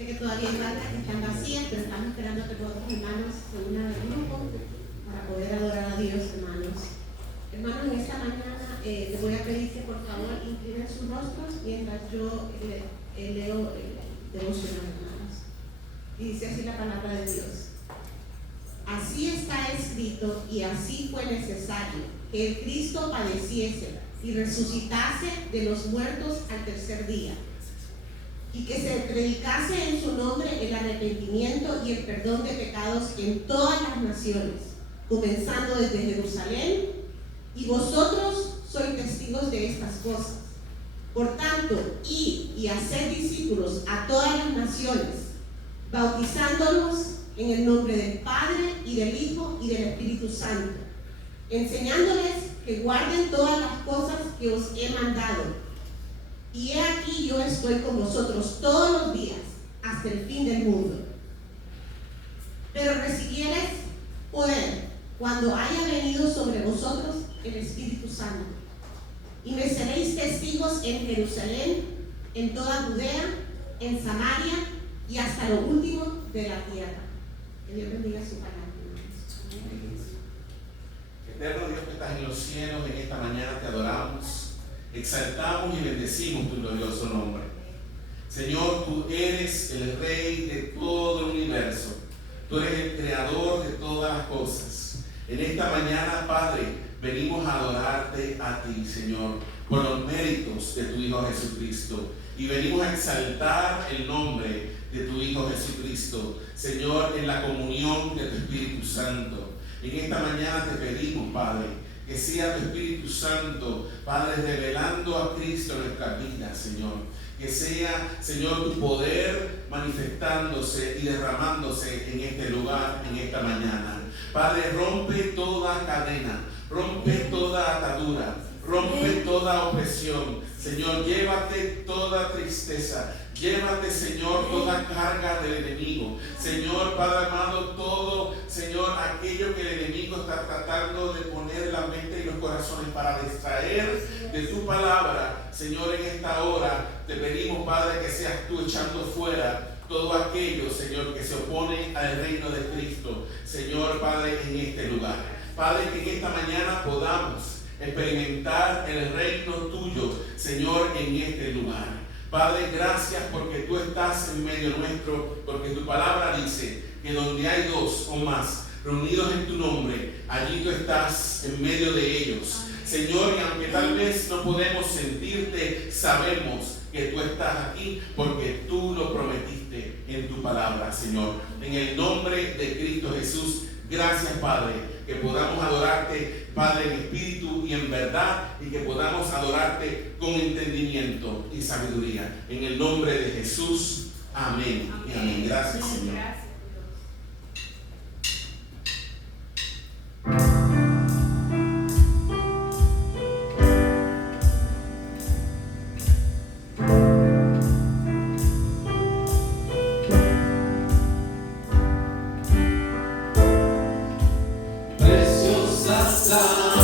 Sé que todavía hay bancas que están vacías, pero estamos esperando que todos los hermanos se unan al grupo para poder adorar a Dios, hermanos. Hermanos, en esta mañana les voy a pedir que por favor inclinen sus rostros mientras yo leo el devocional, hermanos. Y dice así la palabra de Dios. Así está escrito y así fue necesario que el Cristo padeciese y resucitase de los muertos al tercer día, y que se predicase en su nombre el arrepentimiento y el perdón de pecados en todas las naciones, comenzando desde Jerusalén, y vosotros sois testigos de estas cosas. Por tanto, id y haced discípulos a todas las naciones, bautizándolos en el nombre del Padre y del Hijo y del Espíritu Santo, enseñándoles que guarden todas las cosas que os he mandado. Y he aquí yo estoy con vosotros todos los días hasta el fin del mundo. Pero recibiereis poder cuando haya venido sobre vosotros el Espíritu Santo, y me seréis testigos en Jerusalén, en toda Judea, en Samaria y hasta lo último de la tierra. Que Dios bendiga su palabra. Eterno Dios que estás en los cielos, en esta mañana te adoramos, exaltamos y bendecimos tu glorioso nombre. Señor, tú eres el Rey de todo el universo. Tú eres el creador de todas las cosas. En esta mañana, Padre, venimos a adorarte a ti, Señor, por los méritos de tu Hijo Jesucristo. Y venimos a exaltar el nombre de tu Hijo Jesucristo, Señor, en la comunión de tu Espíritu Santo. En esta mañana te pedimos, Padre, que sea tu Espíritu Santo, Padre, revelando a Cristo en nuestras vidas, Señor. Que sea, Señor, tu poder manifestándose y derramándose en este lugar, en esta mañana. Padre, rompe toda cadena, rompe toda atadura, rompe toda opresión. Señor, llévate toda tristeza. Llévate, Señor, toda carga del enemigo. Señor, Padre amado, todo, Señor, aquello que el enemigo está tratando de poner en la mente y los corazones para distraer de tu palabra. Señor, en esta hora te pedimos, Padre, que seas tú echando fuera todo aquello, Señor, que se opone al reino de Cristo. Señor, Padre, en este lugar. Padre, que en esta mañana podamos experimentar el reino tuyo, Señor, en este lugar. Padre, gracias porque tú estás en medio nuestro, porque tu palabra dice que donde hay dos o más reunidos en tu nombre, allí tú estás en medio de ellos. Señor, y aunque tal vez no podemos sentirte, sabemos que tú estás aquí porque tú lo prometiste en tu palabra, Señor. En el nombre de Cristo Jesús, gracias, Padre, que podamos adorarte, Padre, en espíritu y en verdad, y que podamos adorarte con entendimiento y sabiduría. En el nombre de Jesús, amén. Y amén. Gracias, Señor. Preciosa sangre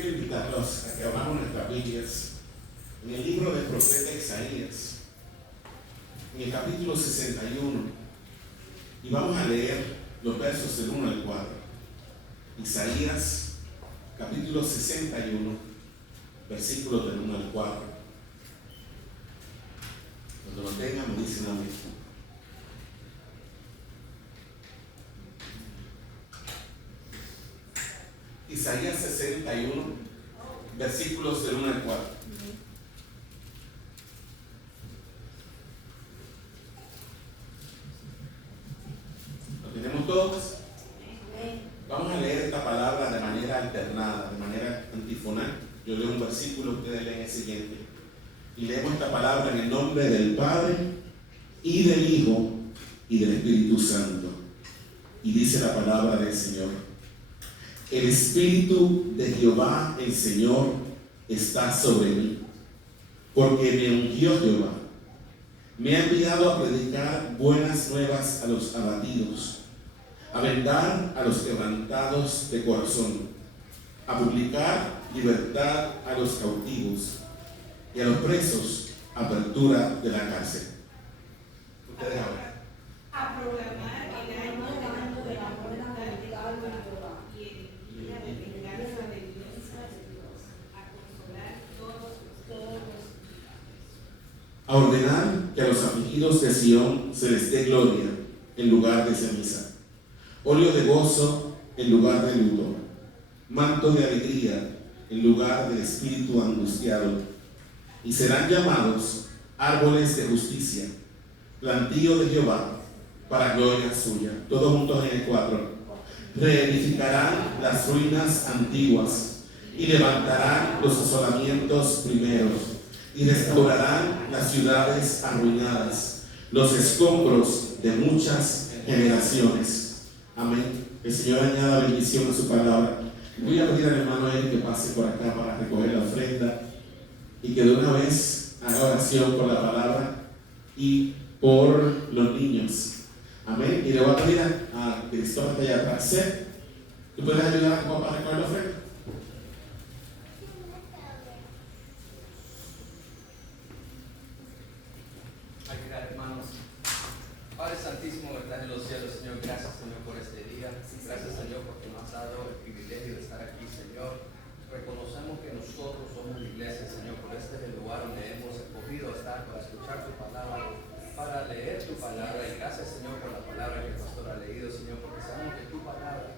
quiero invitarlos a que abramos nuestras Biblias en el libro del profeta Isaías, en el capítulo 61, y vamos a leer los versos del 1 al 4. Isaías, capítulo 61, versículos del 1 al 4. Cuando lo tengan, me dicen amén. Isaías 61, versículos del 1 al 4. ¿Lo tenemos todos? Vamos a leer esta palabra de manera alternada, de manera antifonal. Yo leo un versículo, ustedes leen el siguiente. Y leemos esta palabra en el nombre del Padre, y del Hijo, y del Espíritu Santo. Y dice la palabra del Señor: el Espíritu de Jehová el Señor está sobre mí, porque me ungió Jehová. Me ha enviado a predicar buenas nuevas a los abatidos, a vendar a los quebrantados de corazón, a publicar libertad a los cautivos y a los presos apertura de la cárcel. Ustedes ahora. A proclamar el año de la buena voluntad de Jehová y la venganza de Dios, a consolar todos los a ordenar que a los afligidos de Sión se les dé gloria en lugar de ceniza, óleo de gozo en lugar de luto, manto de alegría en lugar del espíritu angustiado, y serán llamados árboles de justicia, plantío de Jehová para gloria suya. Todos juntos en el 4. Reedificarán las ruinas antiguas y levantarán los asolamientos primeros y restaurarán las ciudades arruinadas, los escombros de muchas generaciones. Amén. El Señor añada bendición a su palabra. Voy a pedir al hermano Eric que pase por acá para recoger la ofrenda y que de una vez haga oración por la palabra y por los niños. Amén. Y le voy a pedir a Cristóbal que allá atrás. ¿Tú puedes ayudar a tu papá a recoger la ofrenda? Hay que dar, hermanos. Padre Santísimo, que estás en los cielos, Señor, gracias, Señor, por este día. Gracias, Señor, porque nos has dado el privilegio de estar aquí, Señor. Reconocemos que nosotros somos la iglesia, Señor, por este es el lugar donde hemos escogido estar para escuchar tu palabra, para leer tu palabra. Y gracias, Señor, por la palabra que el pastor ha leído, Señor, porque sabemos que tu palabra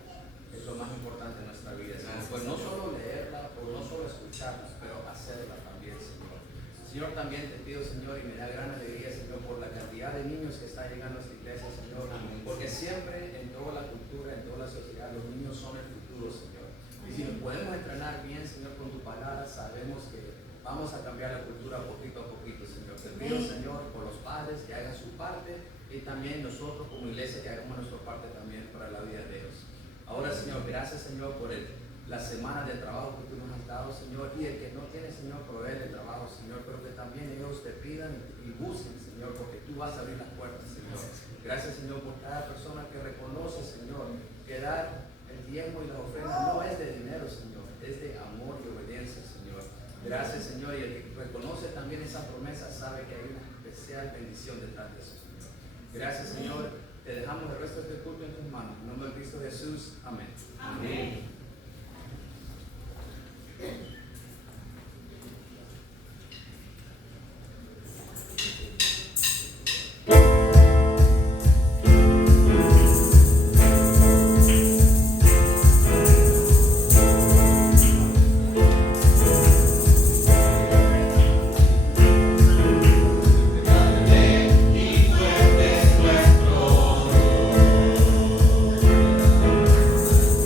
es lo más importante en nuestra vida, Señor. Pues no solo leerla o no solo escucharla, pero hacerla también, Señor. Señor, también te pido, Señor, y me da gran alegría, Señor, por la cantidad de niños que están llegando a esta iglesia, Señor. Porque siempre en toda la cultura, en toda la sociedad, los niños son el futuro, Señor. Y si nos podemos entrenar bien, Señor, con tu palabra, sabemos que vamos a cambiar la cultura poquito a poquito, Señor. Te pido, Señor, por los padres que hagan su parte y también nosotros como iglesia que hagamos nuestra parte también para la vida de ellos. Ahora, Señor, gracias, Señor, por la semana de trabajo que tú nos has dado, Señor, y el que no tiene, Señor, proveer el trabajo, Señor, pero que también ellos te pidan y busquen, Señor, porque tú vas a abrir las puertas, Señor. Gracias, Señor, por cada persona que reconoce, Señor, que dar el diezmo y la ofrenda no es de dinero, Señor, es de amor y obediencia, Señor. Gracias, Señor, y el que reconoce también esa promesa sabe que hay una especial bendición detrás de eso, Señor. Gracias, Señor, te dejamos el resto de este culto en tus manos. En nombre de Cristo Jesús, amén. Amén.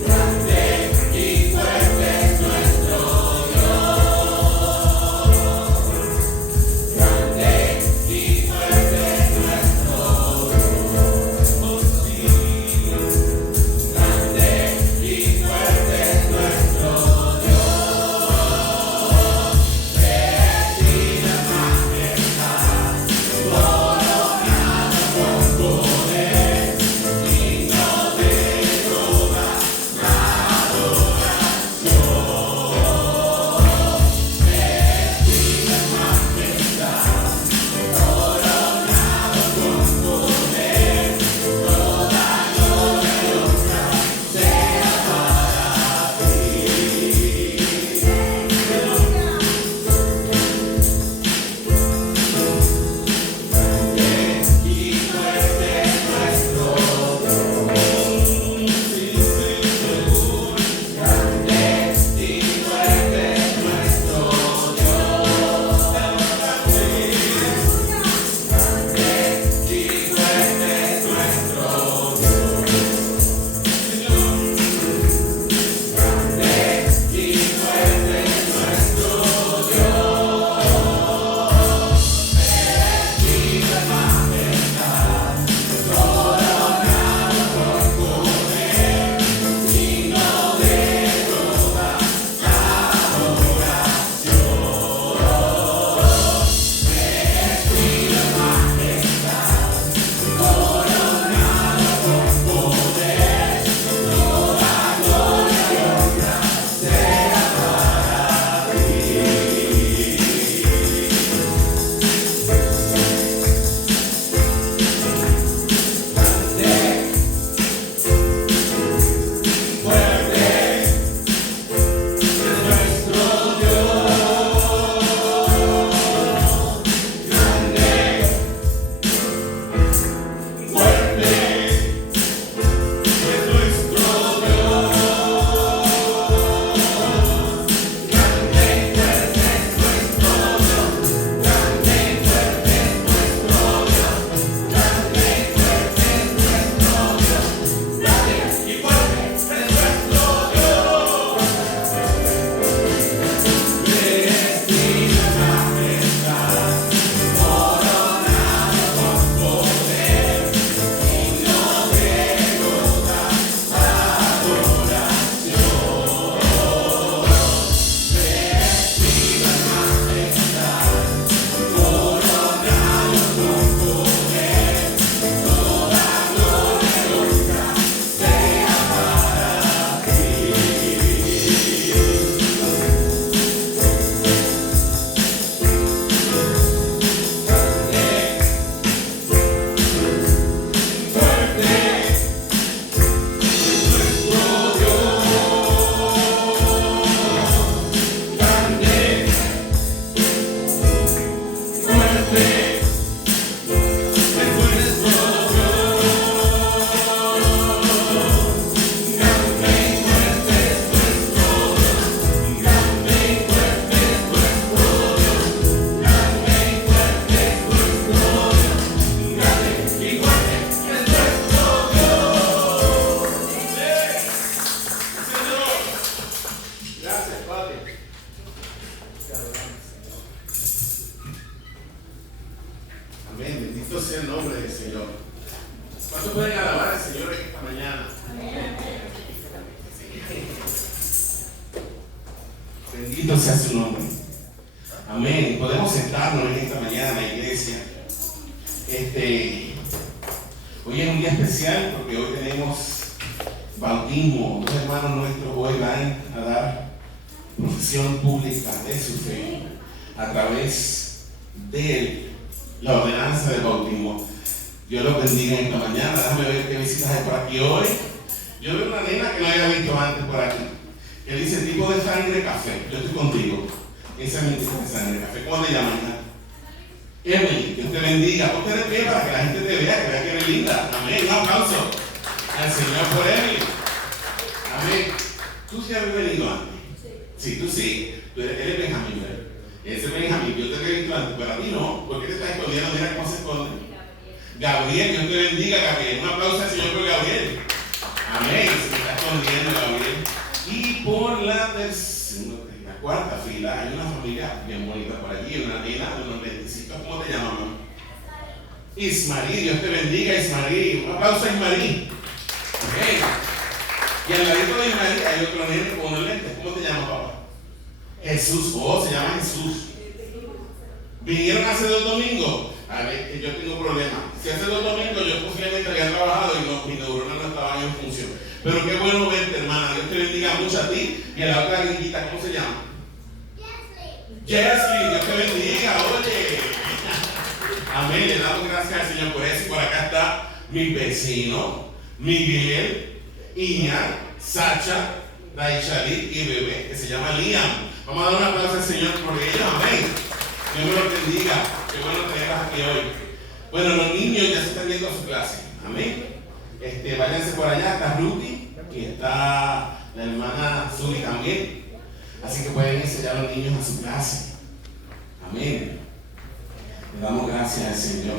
Grande Gracias, Padre. Amén. Bendito sea el nombre del Señor. ¿Cuántos pueden alabar al Señor esta mañana? Bendito sea su nombre. Amén. Podemos sentarnos en esta mañana en la iglesia. Hoy es un día especial porque hoy tenemos bautismo. Dos hermanos nuestros hoy van a dar profesión pública de su fe a través de la ordenanza del bautismo. Dios los bendiga en esta mañana. Déjame ver qué visitas hay por aquí hoy. Yo veo una nena que no había visto antes por aquí, que dice tipo de sangre café. Yo estoy contigo. Esa es mi tipo de sangre café. ¿Cómo te llamas, hija? Emily, Dios te bendiga. Ponte de pie para que la gente te vea, que vea que eres linda. Amén. Un aplauso al Señor por Emily. Amén. ¿Tú sí habías venido antes? Sí, tú sí. Tú eres Benjamín, ¿verdad? Ese Benjamín, yo te he visto antes, pero a ti no. ¿Por qué te estás escondiendo? Mira cómo se esconde. Gabriel, Dios te bendiga, Gabriel. Un aplauso al Señor por Gabriel. Amén. Se está escondiendo, Gabriel. Y por la cuarta fila hay una familia bien bonita por allí, una nena de unos 25. ¿Cómo te llamas, mamá? Ismarí, Dios te bendiga, Ismarí. Un aplauso a Ismarí. Okay. Y al ladito de Ismarí hay otro nene con unos lentes. ¿Cómo te llamas, papá? Jesús. Oh, se llama Jesús. Vinieron hace 2 domingos. A ver, que yo tengo un problema. Si hace 2 domingos yo posiblemente había trabajado y mi neurona no estaba en función. Pero qué bueno verte, hermana. Dios te bendiga mucho a ti y a la otra niñita. ¿Cómo se llama? Jesly, Dios te bendiga, oye. Amén, le damos gracias al Señor por eso. Y por acá está mi vecino, Miguel, Iña, Sacha, Daishalit y bebé, que se llama Liam. Vamos a dar un aplauso al Señor por ellos, amén. Dios me los bendiga, qué bueno tenerlos aquí hoy. Bueno, los niños ya se están yendo a su clase, amén. Váyanse por allá, está Ruti y está la hermana Zuli también. Así que pueden enseñar a los niños a su clase. Amén. Le damos gracias al Señor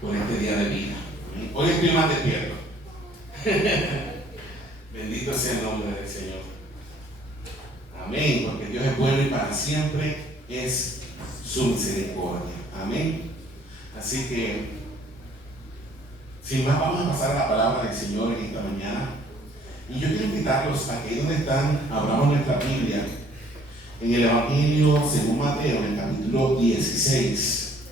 por este día de vida. Amén. Hoy estoy más despierto. Bendito sea el nombre del Señor. Amén. Porque Dios es bueno y para siempre es su misericordia. Amén. Así que, sin más, vamos a pasar a la palabra del Señor en esta mañana. Y yo quiero invitarlos a que ahí donde están, abramos nuestra Biblia en el Evangelio según Mateo, en el capítulo 16.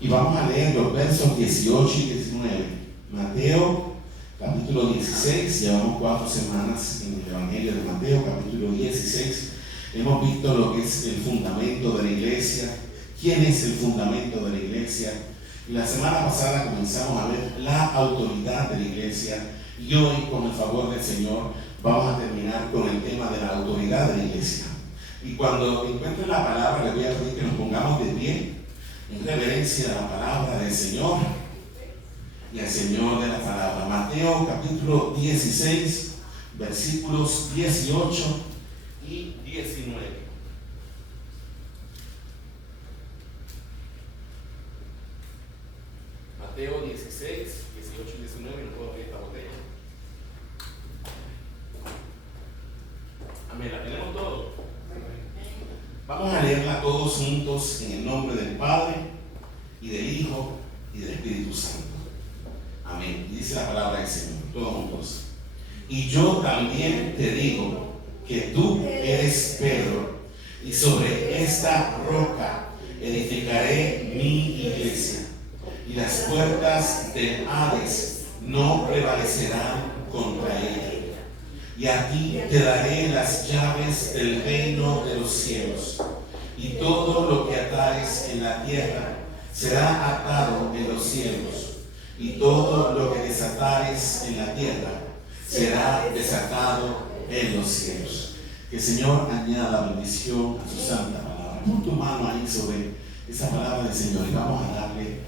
Y vamos a leer los versos 18 y 19. Mateo, capítulo 16. Llevamos 4 semanas en el Evangelio de Mateo, capítulo 16. Hemos visto lo que es el fundamento de la iglesia. ¿Quién es el fundamento de la iglesia? Y la semana pasada comenzamos a ver la autoridad de la iglesia. Y hoy, con el favor del Señor, vamos a terminar con el tema de la autoridad de la iglesia. Y cuando encuentren la palabra, les voy a pedir que nos pongamos de pie en reverencia a la palabra del Señor y al Señor de la palabra. Mateo capítulo 16, versículos 18 y 19. Mateo 16, 18 y 19, no puedo ver esta botella. Amén, la tenemos todos. Vamos a leerla todos juntos en el nombre del Padre y del Hijo y del Espíritu Santo. Amén. Y dice la palabra del Señor, todos juntos. Y yo también te digo que tú eres Pedro, y sobre esta roca edificaré mi iglesia, y las puertas del Hades no prevalecerán contra ella. Y a ti te daré las llaves del reino de los cielos, y todo lo que atares en la tierra será atado en los cielos, y todo lo que desatares en la tierra será desatado en los cielos. Que el Señor añada la bendición a su santa palabra. Pon tu mano ahí sobre esa palabra del Señor y vamos a darle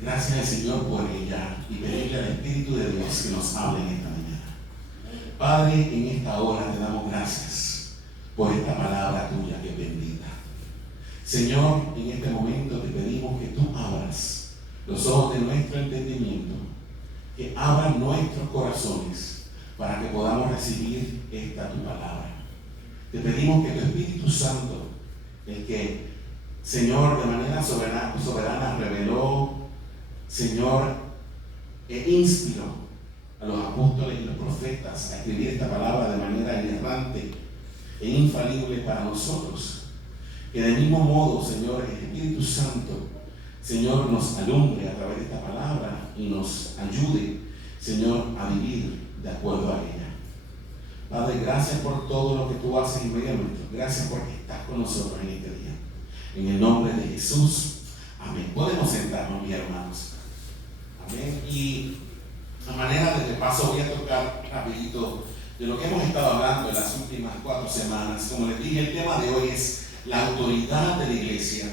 gracias al Señor por ella y pedirle al Espíritu de Dios que nos hable en esta mañana. Padre, en esta hora te damos gracias por esta palabra tuya que es bendita. Señor, en este momento te pedimos que tú abras los ojos de nuestro entendimiento, que abran nuestros corazones para que podamos recibir esta tu palabra. Te pedimos que tu Espíritu Santo, el que, Señor, de manera soberana reveló, Señor, e inspiró a los apóstoles y los profetas a escribir esta palabra de manera inerrante e infalible para nosotros. Que del mismo modo, Señor, el Espíritu Santo, Señor, nos alumbre a través de esta palabra y nos ayude, Señor, a vivir de acuerdo a ella. Padre, gracias por todo lo que tú haces en medio nuestro. Gracias porque estás con nosotros en este día. En el nombre de Jesús. Amén. Podemos sentarnos, mis hermanos. Amén. Y a manera de repaso voy a tocar rapidito de lo que hemos estado hablando en las últimas 4 semanas. Como les dije, el tema de hoy es la autoridad de la iglesia.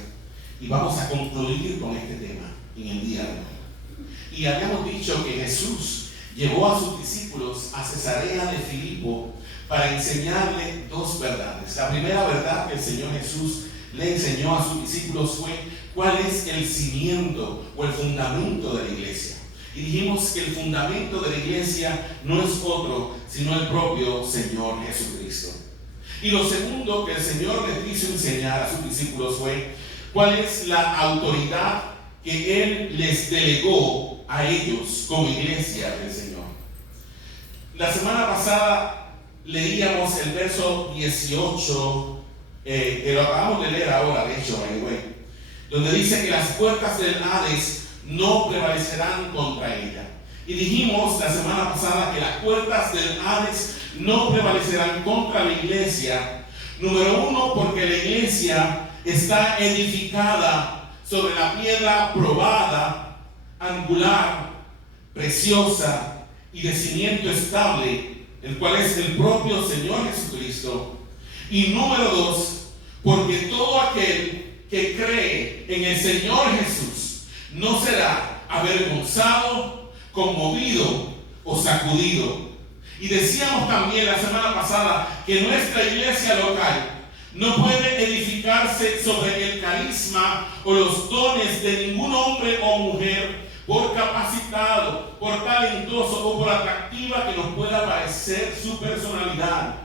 Y vamos a concluir con este tema en el día de hoy. Y habíamos dicho que Jesús llevó a sus discípulos a Cesarea de Filipo para enseñarle 2 verdades. La primera verdad que el Señor Jesús le enseñó a sus discípulos fue cuál es el cimiento o el fundamento de la iglesia. Y dijimos que el fundamento de la iglesia no es otro sino el propio Señor Jesucristo. Y lo segundo que el Señor les quiso enseñar a sus discípulos fue cuál es la autoridad que Él les delegó a ellos como iglesia del Señor. La semana pasada leíamos el verso 18, que lo acabamos de leer ahora, de hecho, donde dice que las puertas del Hades no prevalecerán contra ella. Y dijimos la semana pasada que las puertas del Hades no prevalecerán contra la iglesia. Número 1, porque la iglesia está edificada sobre la piedra probada, angular, preciosa y de cimiento estable, el cual es el propio Señor Jesucristo. Y número 2, porque todo aquel que cree en el Señor Jesús no será avergonzado, conmovido o sacudido. Y decíamos también la semana pasada que nuestra iglesia local no puede edificarse sobre el carisma o los dones de ningún hombre o mujer, por capacitado, por talentoso o por atractiva que nos pueda parecer su personalidad.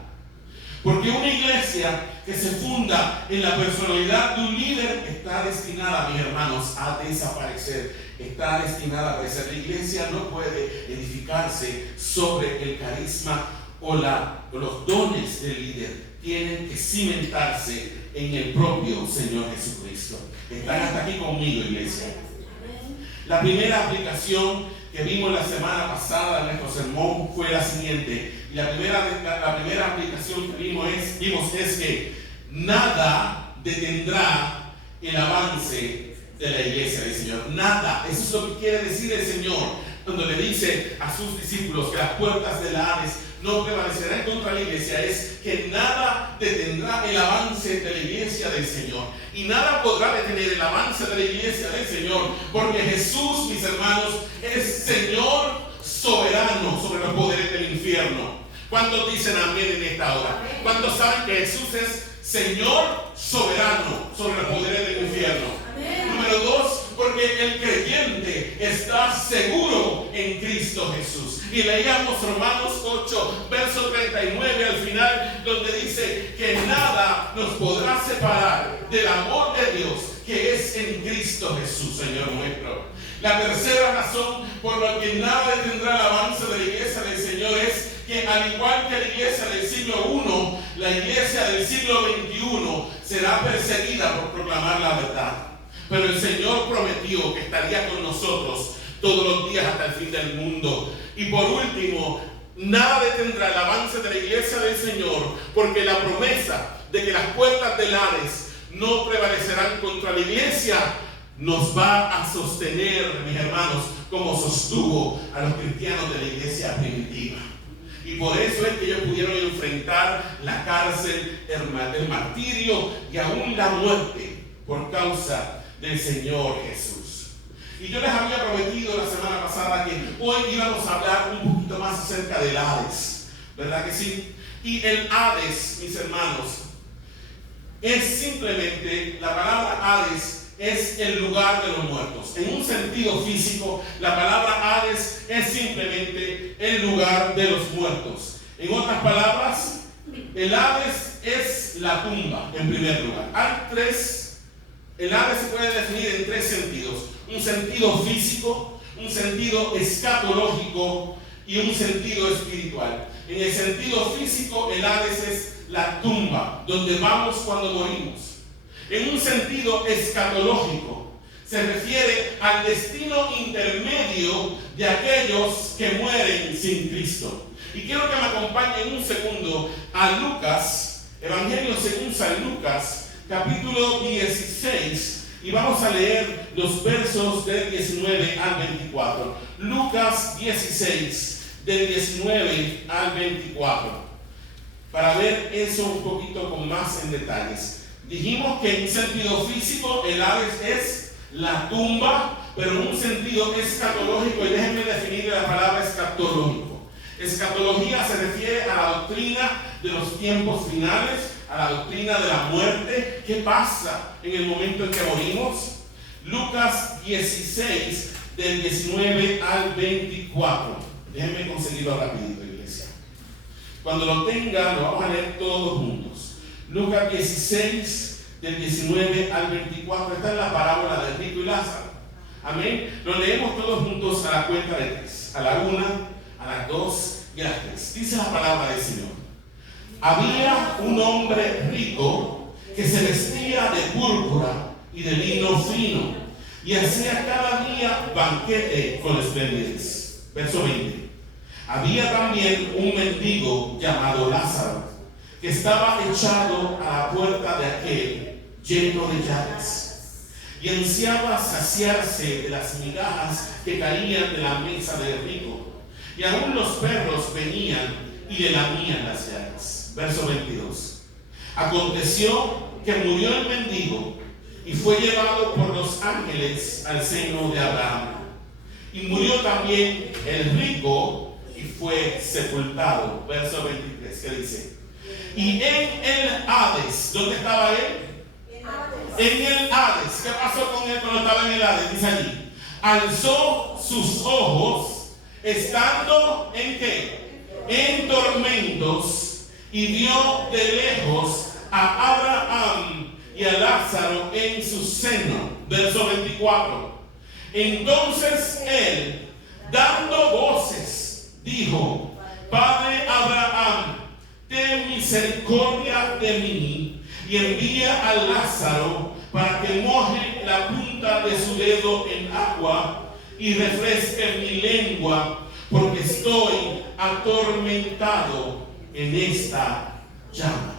Porque una iglesia que se funda en la personalidad de un líder está destinada, mis hermanos, a desaparecer. Está destinada a perecer. La iglesia no puede edificarse sobre el carisma o los dones del líder. Tienen que cimentarse en el propio Señor Jesucristo. ¿Están hasta aquí conmigo, iglesia? La primera aplicación que vimos la semana pasada en nuestro sermón fue la siguiente. Y la primera aplicación que vimos es que nada detendrá el avance de la iglesia del Señor. Nada. Eso es lo que quiere decir el Señor cuando le dice a sus discípulos que las puertas del Hades no prevalecerán contra la iglesia. Es que nada detendrá el avance de la iglesia del Señor. Y nada podrá detener el avance de la iglesia del Señor, porque Jesús, mis hermanos, es Señor soberano sobre los poderes del infierno. ¿Cuántos dicen amén en esta hora? ¿Cuántos saben que Jesús es Señor soberano sobre los poderes del infierno? Número 2, porque el creyente está seguro en Cristo Jesús. Y leíamos Romanos 8, verso 39 al final, donde dice que nada nos podrá separar del amor de Dios que es en Cristo Jesús, Señor nuestro. La tercera razón por la que nada detendrá el avance de la iglesia del Señor es que, al igual que la iglesia del siglo I, la iglesia del siglo XXI será perseguida por proclamar la verdad. Pero el Señor prometió que estaría con nosotros todos los días hasta el fin del mundo. Y por último, nada detendrá el avance de la iglesia del Señor, porque la promesa de que las puertas del Hades no prevalecerán contra la iglesia nos va a sostener, mis hermanos, como sostuvo a los cristianos de la iglesia primitiva. Y por eso es que ellos pudieron enfrentar la cárcel, el martirio y aún la muerte por causa del Señor Jesús. Y yo les había prometido la semana pasada que hoy íbamos a hablar un poquito más acerca del Hades, ¿verdad que sí? Y el Hades, mis hermanos, es simplemente, la palabra Hades es el lugar de los muertos. En un sentido físico, la palabra Hades es simplemente el lugar de los muertos. En otras palabras, el Hades es la tumba, en primer lugar. El Hades se puede definir en tres sentidos: un sentido físico, un sentido escatológico y un sentido espiritual. En el sentido físico, el Hades es la tumba, donde vamos cuando morimos. En un sentido escatológico, se refiere al destino intermedio de aquellos que mueren sin Cristo. Y quiero que me acompañen un segundo a Lucas, Evangelio según San Lucas, capítulo 16, y vamos a leer los versos del 19 al 24. Lucas 16, del 19 al 24, para ver eso un poquito con más en detalles. Dijimos que en un sentido físico el Hades es la tumba, pero en un sentido escatológico, y déjenme definir la palabra escatológico. Escatología se refiere a la doctrina de los tiempos finales, a la doctrina de la muerte. ¿Qué pasa en el momento en que morimos? Lucas 16, del 19 al 24. Déjenme conseguirlo rapidito, iglesia. Cuando lo tengan, lo vamos a leer todos juntos. Lucas 16, del 19 al 24. Esta es la parábola del rico y Lázaro. Amén. Lo leemos todos juntos a la cuenta de 3. A la 1, a las 2 y a las 3. Dice la palabra del Señor. Había un hombre rico que se vestía de púrpura y de lino fino y hacía cada día banquete con esplendidez. Verso 20. Había también un mendigo llamado Lázaro que estaba echado a la puerta de aquel, lleno de llagas, y ansiaba saciarse de las migajas que caían de la mesa del rico, y aún los perros venían y le lamían las llagas. Verso 22. Aconteció que murió el mendigo y fue llevado por los ángeles al seno de Abraham. Y murió también el rico y fue sepultado. Verso 23, ¿qué dice? Y en el Hades, ¿dónde estaba él? En el Hades. ¿Qué pasó con él cuando estaba en el Hades? Dice allí. Alzó sus ojos, estando ¿en qué? En tormentos, y vio de lejos a Abraham y a Lázaro en su seno. Verso 24. Entonces él, dando voces, dijo: Padre Abraham, ten misericordia de mí y envía a Lázaro para que moje la punta de su dedo en agua y refresque mi lengua, porque estoy atormentado en esta llama.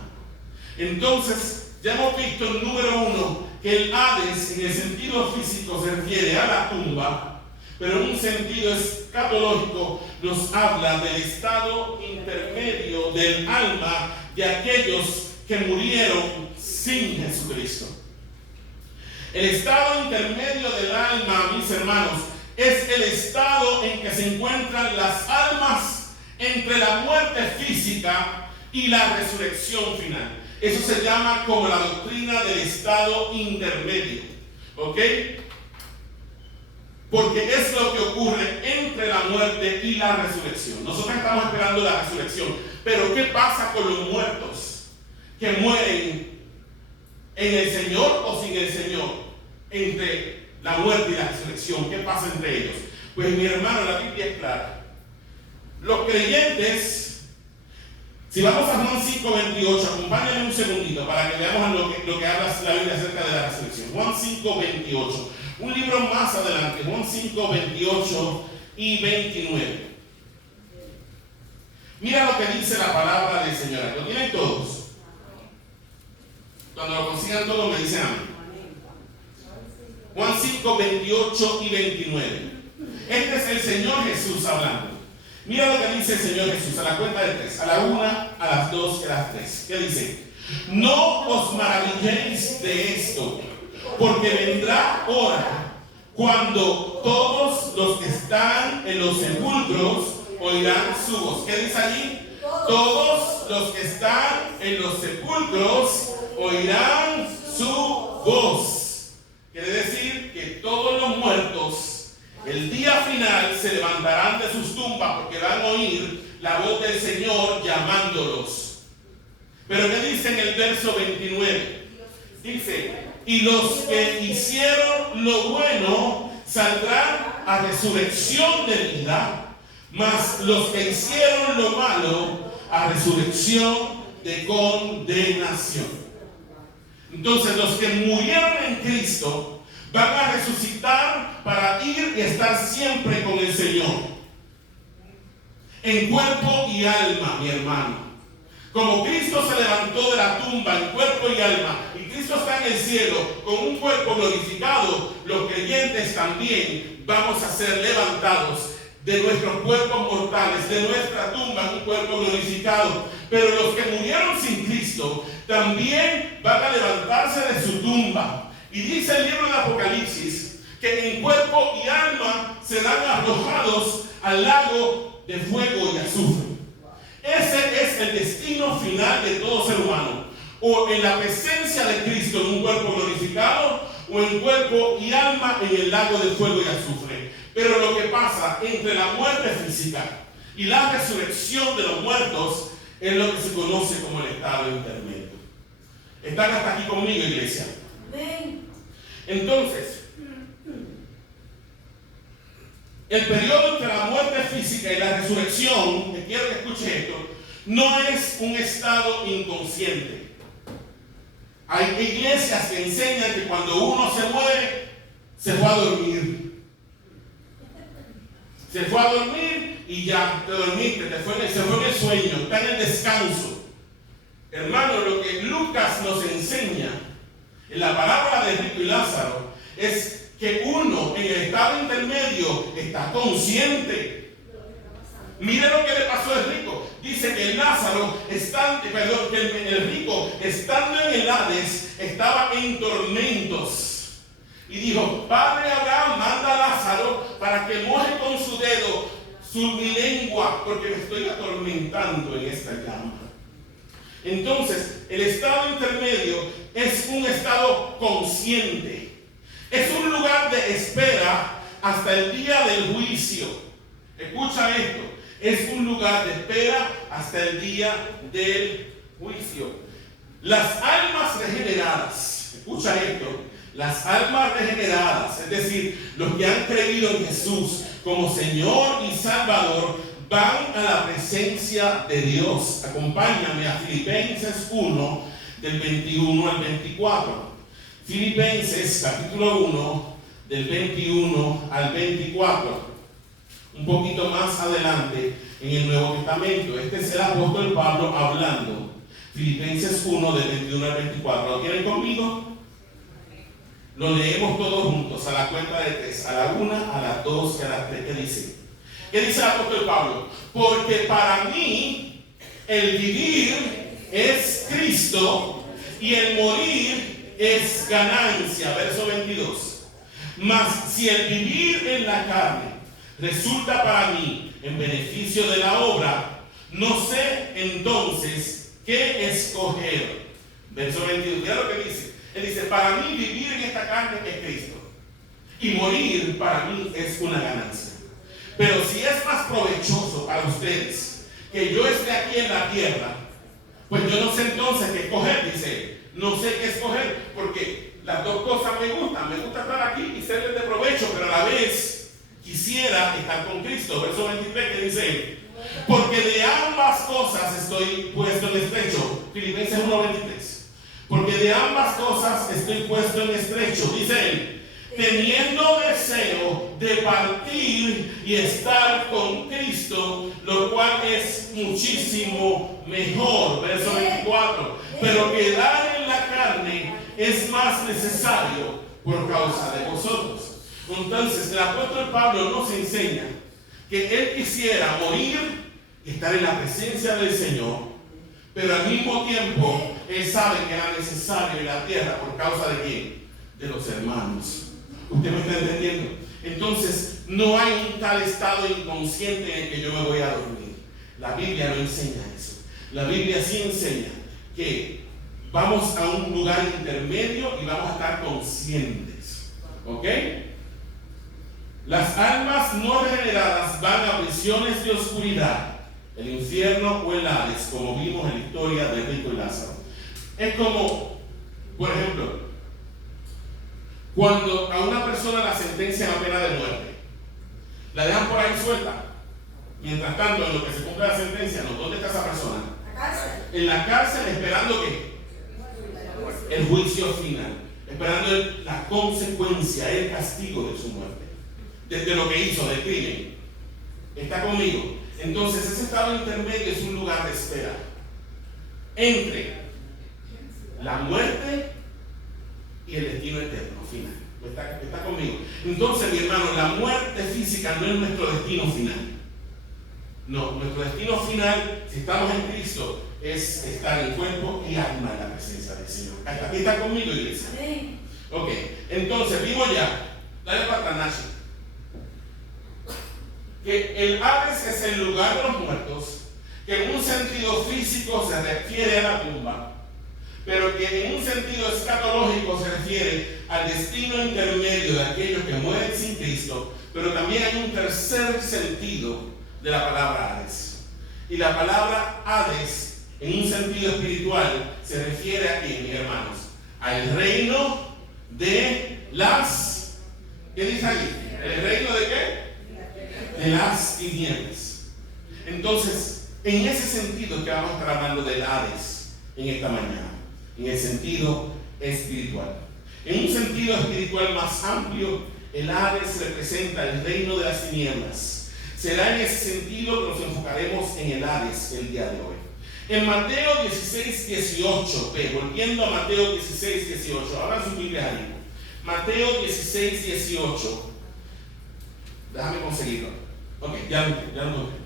Entonces, ya hemos visto, número 1, que el Hades en el sentido físico se refiere a la tumba, pero en un sentido escatológico nos habla del estado intermedio del alma de aquellos que murieron sin Jesucristo. El estado intermedio del alma, mis hermanos, es el estado en que se encuentran las almas entre la muerte física y la resurrección final. Eso se llama como la doctrina del estado intermedio. ¿Ok? Porque es lo que ocurre entre la muerte y la resurrección. Nosotros estamos esperando la resurrección. Pero ¿qué pasa con los muertos que mueren en el Señor o sin el Señor? Entre la muerte y la resurrección, ¿qué pasa entre ellos? Pues mi hermano, la Biblia es clara. Los creyentes, si vamos a Juan 5:28, acompáñenme un segundito para que veamos lo que habla la Biblia acerca de la resurrección. Juan 5:28, un libro más adelante, Juan 5:28 y 29. Mira lo que dice la palabra del Señor. ¿Lo tienen todos? Cuando lo consigan todos me dicen amén. Juan 5:28 y 29. Este es el Señor Jesús hablando. Mira lo que dice el Señor Jesús a la cuenta de 3, a la 1, a las 2 y a las 3. ¿Qué dice? No os maravilléis de esto, porque vendrá hora cuando todos los que están en los sepulcros oirán su voz. ¿Qué dice allí? Todos los que están en los sepulcros oirán su voz. Quiere decir que todos los muertos el día final se levantarán de sus tumbas porque van a oír la voz del Señor llamándolos. Pero ¿qué dice en el verso 29? Dice, y los que hicieron lo bueno saldrán a resurrección de vida, mas los que hicieron lo malo a resurrección de condenación. Entonces los que murieron en Cristo van a resucitar para ir y estar siempre con el Señor, en cuerpo y alma, mi hermano. Como Cristo se levantó de la tumba en cuerpo y alma, y Cristo está en el cielo con un cuerpo glorificado, los creyentes también vamos a ser levantados de nuestros cuerpos mortales, de nuestra tumba en un cuerpo glorificado. Pero los que murieron sin Cristo también van a levantarse de su tumba. Y dice el libro del Apocalipsis que en cuerpo y alma serán arrojados al lago de fuego y azufre. Ese es el destino final de todo ser humano, o en la presencia de Cristo en un cuerpo glorificado, o en cuerpo y alma en el lago de fuego y azufre. Pero lo que pasa entre la muerte física y la resurrección de los muertos es lo que se conoce como el estado intermedio. ¿Están hasta aquí conmigo, iglesia? Entonces, el periodo entre la muerte física y la resurrección, que quiero que escuche esto, no es un estado inconsciente. Hay iglesias que enseñan que cuando uno se muere, se fue a dormir. Se fue a dormir y ya te dormiste, se fue en el sueño, está en el descanso. Hermano, lo que Lucas nos enseña en la parábola de Rico y Lázaro es que uno en el estado intermedio está consciente. Mire lo que le pasó al rico. Dice que el rico, estando en el Hades, estaba en tormentos. Y dijo, Padre Abraham, manda a Lázaro para que moje con su dedo mi lengua, porque me estoy atormentando en esta llama. Entonces, el estado intermedio es un estado consciente. Es un lugar de espera hasta el día del juicio. Escucha esto. Es un lugar de espera hasta el día del juicio. Las almas regeneradas, escucha esto, las almas regeneradas, es decir, los que han creído en Jesús como Señor y Salvador, van a la presencia de Dios. Acompáñame a Filipenses 1, del 21 al 24. Filipenses capítulo 1, del 21 al 24. Un poquito más adelante en el Nuevo Testamento. Este es el apóstol Pablo hablando. Filipenses 1, del 21 al 24. ¿Lo tienen conmigo? Lo leemos todos juntos a la cuenta de 3, a la 1, a las 2 y a las 3. ¿Qué dice el apóstol Pablo? Porque para mí el vivir es Cristo y el morir es ganancia. Verso 22. Mas si el vivir en la carne resulta para mí en beneficio de la obra, no sé entonces qué escoger. Verso 22. Mira lo que dice. Él dice, para mí vivir en esta carne es Cristo y morir para mí es una ganancia. Pero si es más provechoso para ustedes que yo esté aquí en la tierra, pues yo no sé entonces qué escoger, dice él. No sé qué escoger, porque las dos cosas me gustan. Me gusta estar aquí y serles de provecho, pero a la vez quisiera estar con Cristo. Verso 23 que dice él, porque de ambas cosas estoy puesto en estrecho. Filipenses 1:23. Porque de ambas cosas estoy puesto en estrecho, dice él, teniendo deseo de partir y estar con Cristo, lo cual es muchísimo mejor. Verso 24. Pero quedar en la carne es más necesario por causa de vosotros. Entonces el apóstol Pablo nos enseña que él quisiera morir y estar en la presencia del Señor, pero al mismo tiempo él sabe que era necesario en la tierra por causa de quién, de los hermanos. ¿Usted me está entendiendo? Entonces no hay un tal estado inconsciente en el que yo me voy a dormir. La Biblia no enseña eso. La Biblia sí enseña que vamos a un lugar intermedio y vamos a estar conscientes. ¿Ok? Las almas no regeneradas van a prisiones de oscuridad el infierno o el Hades, como vimos en la historia de Rico y Lázaro. Es como, por ejemplo, cuando a una persona la sentencian a pena de muerte, la dejan por ahí suelta. Mientras tanto, en lo que se cumple la sentencia, ¿no? ¿Dónde está esa persona? En la cárcel, esperando ¿qué? El juicio final, esperando la consecuencia, el castigo de su muerte, de lo que hizo, del crimen. ¿Está conmigo? Entonces, ese estado intermedio es un lugar de espera entre la muerte y el destino eterno final. ¿Está conmigo? Entonces, mi hermano, la muerte física no es nuestro destino final. No, nuestro destino final, si estamos en Cristo, es estar en cuerpo y alma en la presencia del Señor. ¿Hasta aquí está conmigo, iglesia? Ok, entonces vimos ya, dale para atrás, Nacho, que el Hades es el lugar de los muertos, que en un sentido físico se refiere a la tumba, pero que en un sentido escatológico se refiere al destino intermedio de aquellos que mueren sin Cristo, pero también hay un tercer sentido de la palabra Hades. Y la palabra Hades, en un sentido espiritual, se refiere a quién, mis hermanos, al reino de las, ¿qué dice ahí? ¿El reino de qué? De las tinieblas. Entonces, en ese sentido es que vamos a estar hablando del Hades en esta mañana, en el sentido espiritual. En un sentido espiritual más amplio, el Hades representa el reino de las tinieblas. Será en ese sentido que nos enfocaremos en el Hades el día de hoy. En Mateo 16, 18, volviendo a Mateo 16, 18, abran su Biblia ahí. Mateo 16, 18. Déjame conseguirlo. Ok, ya lo encontré.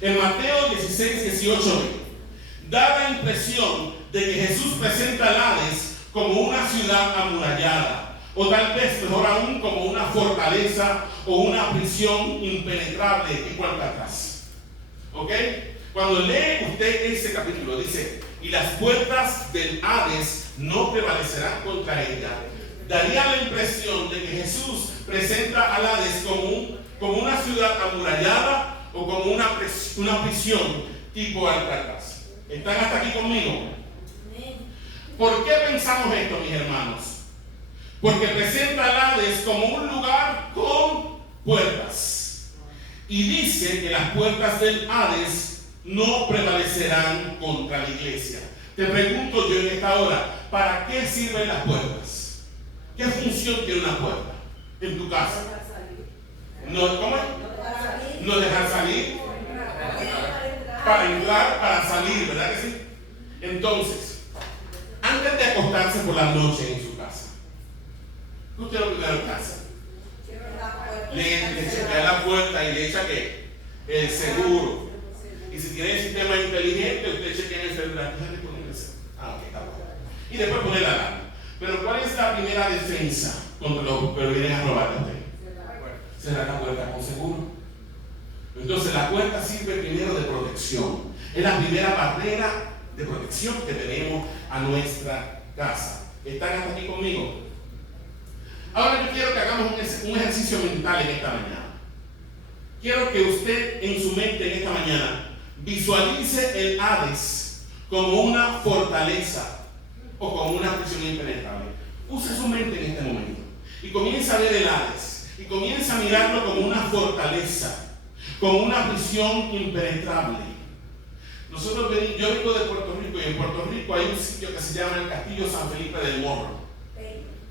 En Mateo 16, 18, da la impresión de que Jesús presenta al Hades como una ciudad amurallada, o tal vez mejor aún como una fortaleza o una prisión impenetrable tipo Alcatraz. ¿Ok? Cuando lee usted ese capítulo, dice, y las puertas del Hades no prevalecerán contra ella, daría la impresión de que Jesús presenta al Hades como una ciudad amurallada o como una prisión tipo Alcatraz. ¿Están hasta aquí conmigo? ¿Por qué pensamos esto, mis hermanos? Porque presenta al Hades como un lugar con puertas. Y dice que las puertas del Hades no prevalecerán contra la iglesia. Te pregunto yo en esta hora, ¿para qué sirven las puertas? ¿Qué función tiene una puerta en tu casa? ¿No, cómo es? No dejar salir. Para entrar, para salir, ¿verdad que sí? Entonces, antes de acostarse por la noche en su casa, ¿qué usted lo primero que hace? Le chequea la puerta y le echa ¿qué? El seguro. Y si tiene el sistema inteligente, usted chequea en el celular. Déjame poner el seguro. Ah, ok, está bueno. Y después pone la alarma. Pero ¿cuál es la primera defensa contra los que vienen a robarle a usted? Cerrar la puerta con seguro. Entonces la puerta sirve primero de protección. Es la primera barrera de protección que tenemos a nuestra casa. ¿Están hasta aquí conmigo? Ahora yo quiero que hagamos un ejercicio mental en esta mañana. Quiero que usted en su mente en esta mañana visualice el Hades como una fortaleza o como una prisión impenetrable. Use su mente en este momento y comienza a ver el Hades y comienza a mirarlo como una fortaleza, como una prisión impenetrable. Yo vengo de Puerto Rico y en Puerto Rico hay un sitio que se llama el Castillo San Felipe del Morro,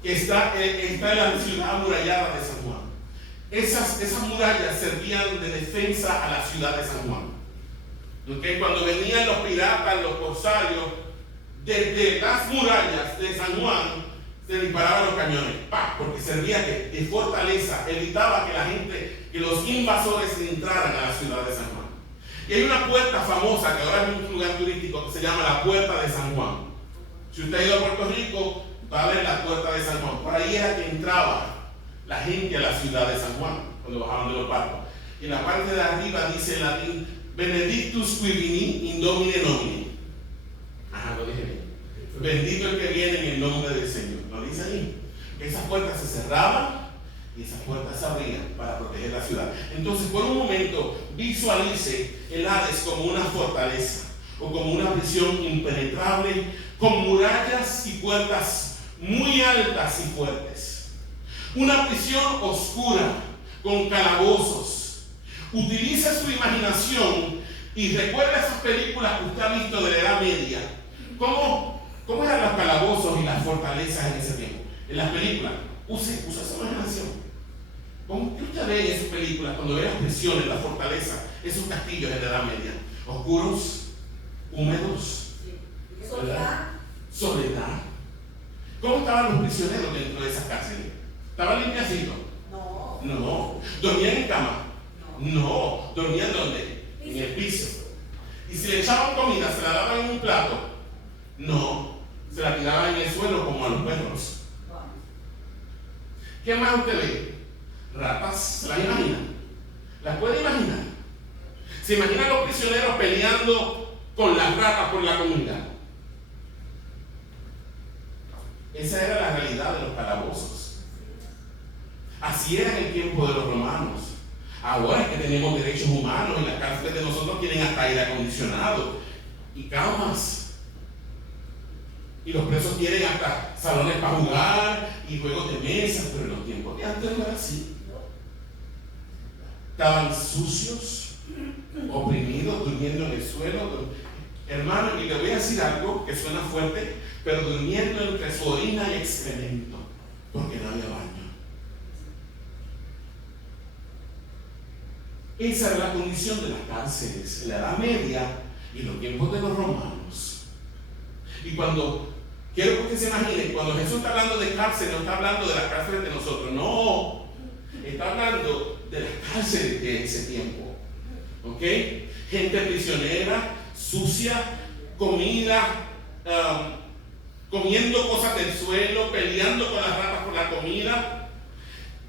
que está en la ciudad amurallada de San Juan. Esas murallas servían de defensa a la ciudad de San Juan. ¿Okay? Cuando venían los piratas, los corsarios, desde las murallas de San Juan se disparaban los cañones, ¡pah! Porque servía de fortaleza, evitaba que los invasores entraran a la ciudad de San Juan. Y hay una puerta famosa que ahora es un lugar turístico que se llama la Puerta de San Juan. Si usted ha ido a Puerto Rico, va a ver la Puerta de San Juan. Por ahí era que entraba la gente a la ciudad de San Juan cuando bajaban de los barcos. Y en la parte de arriba dice en latín, Benedictus qui vini in nomine Domini. Ajá, lo dije bien. Bendito el que viene en el nombre del Señor. ¿Lo dice ahí? Esas puertas se cerraban y esas puertas se abrían para proteger la ciudad. Entonces, por un momento, visualice el Hades como una fortaleza o como una prisión impenetrable con murallas y puertas muy altas y fuertes. Una prisión oscura con calabozos. Utilice su imaginación y recuerda esas películas que usted ha visto de la Edad Media. ¿Cómo eran los calabozos y las fortalezas en ese tiempo? En las películas, use esa imaginación. ¿Cómo que usted ve en esas películas cuando ve las prisiones, las fortalezas, esos castillos en la Edad Media? Oscuros, húmedos, soledad. ¿Cómo estaban los prisioneros dentro de esas cárceles? ¿Estaban limpiacitos? No. ¿Dormían en cama? No. ¿Dormían dónde? En el piso. ¿Y si le echaban comida, se la daban en un plato? No. Se la tiraban en el suelo como a los perros. ¿Qué más usted ve? Ratas, ¿se las imagina? ¿Las puede imaginar? ¿Se imagina a los prisioneros peleando con las ratas por la comida? Esa era la realidad de los calabozos. Así era en el tiempo de los romanos. Ahora es que tenemos derechos humanos y las cárceles de nosotros tienen hasta aire acondicionado y camas. Y los presos tienen hasta salones para jugar y juegos de mesa, pero en los tiempos de antes no era así. Estaban sucios, oprimidos, durmiendo en el suelo. Hermano, y le voy a decir algo que suena fuerte, pero durmiendo entre su orina y excremento, porque no había baño. Esa era la condición de las cárceles en la Edad Media y los tiempos de los romanos. Y quiero que usted se imagine, cuando Jesús está hablando de cárcel, no está hablando de las cárceles de nosotros, no, está hablando de las cárceles de ese tiempo. ¿Ok? Gente prisionera, sucia, comida, comiendo cosas del suelo, peleando con las ratas por la comida.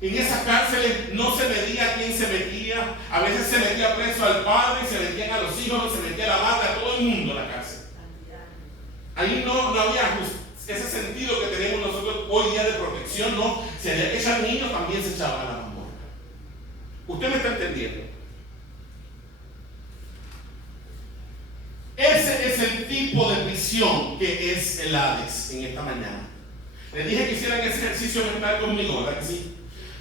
En esas cárceles no se medía quién se metía. A veces se metía preso al padre, se metían a los hijos, se metía a la madre, a todo el mundo en la cárcel. Ahí no había ese sentido que tenemos nosotros hoy día de protección, no. Si había que echar niños, también se echaban a la mazmorra. ¿Usted me está entendiendo? Ese es el tipo de prisión que es el Hades en esta mañana. Les dije que hicieran ese ejercicio mental conmigo, ¿verdad que sí?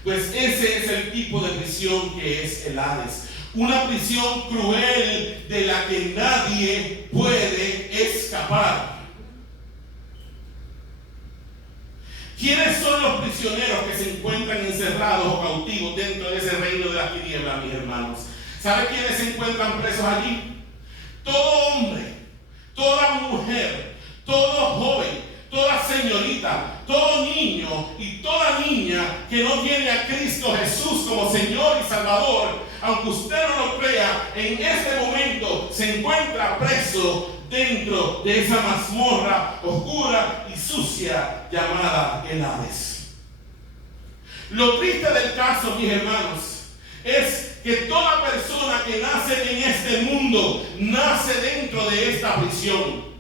Pues ese es el tipo de prisión que es el Hades. Una prisión cruel de la que nadie puede escapar. ¿Quiénes son los prisioneros que se encuentran encerrados o cautivos dentro de ese reino de las tinieblas, mis hermanos? ¿Sabe quiénes se encuentran presos allí? Todo hombre, toda mujer, todo joven, toda señorita, todo niño y toda niña que no tiene a Cristo Jesús como Señor y Salvador, aunque usted no lo crea, en este momento se encuentra preso dentro de esa mazmorra oscura y sucia llamada el Hades. Lo triste del caso, mis hermanos, es que toda persona que nace en este mundo nace dentro de esta prisión.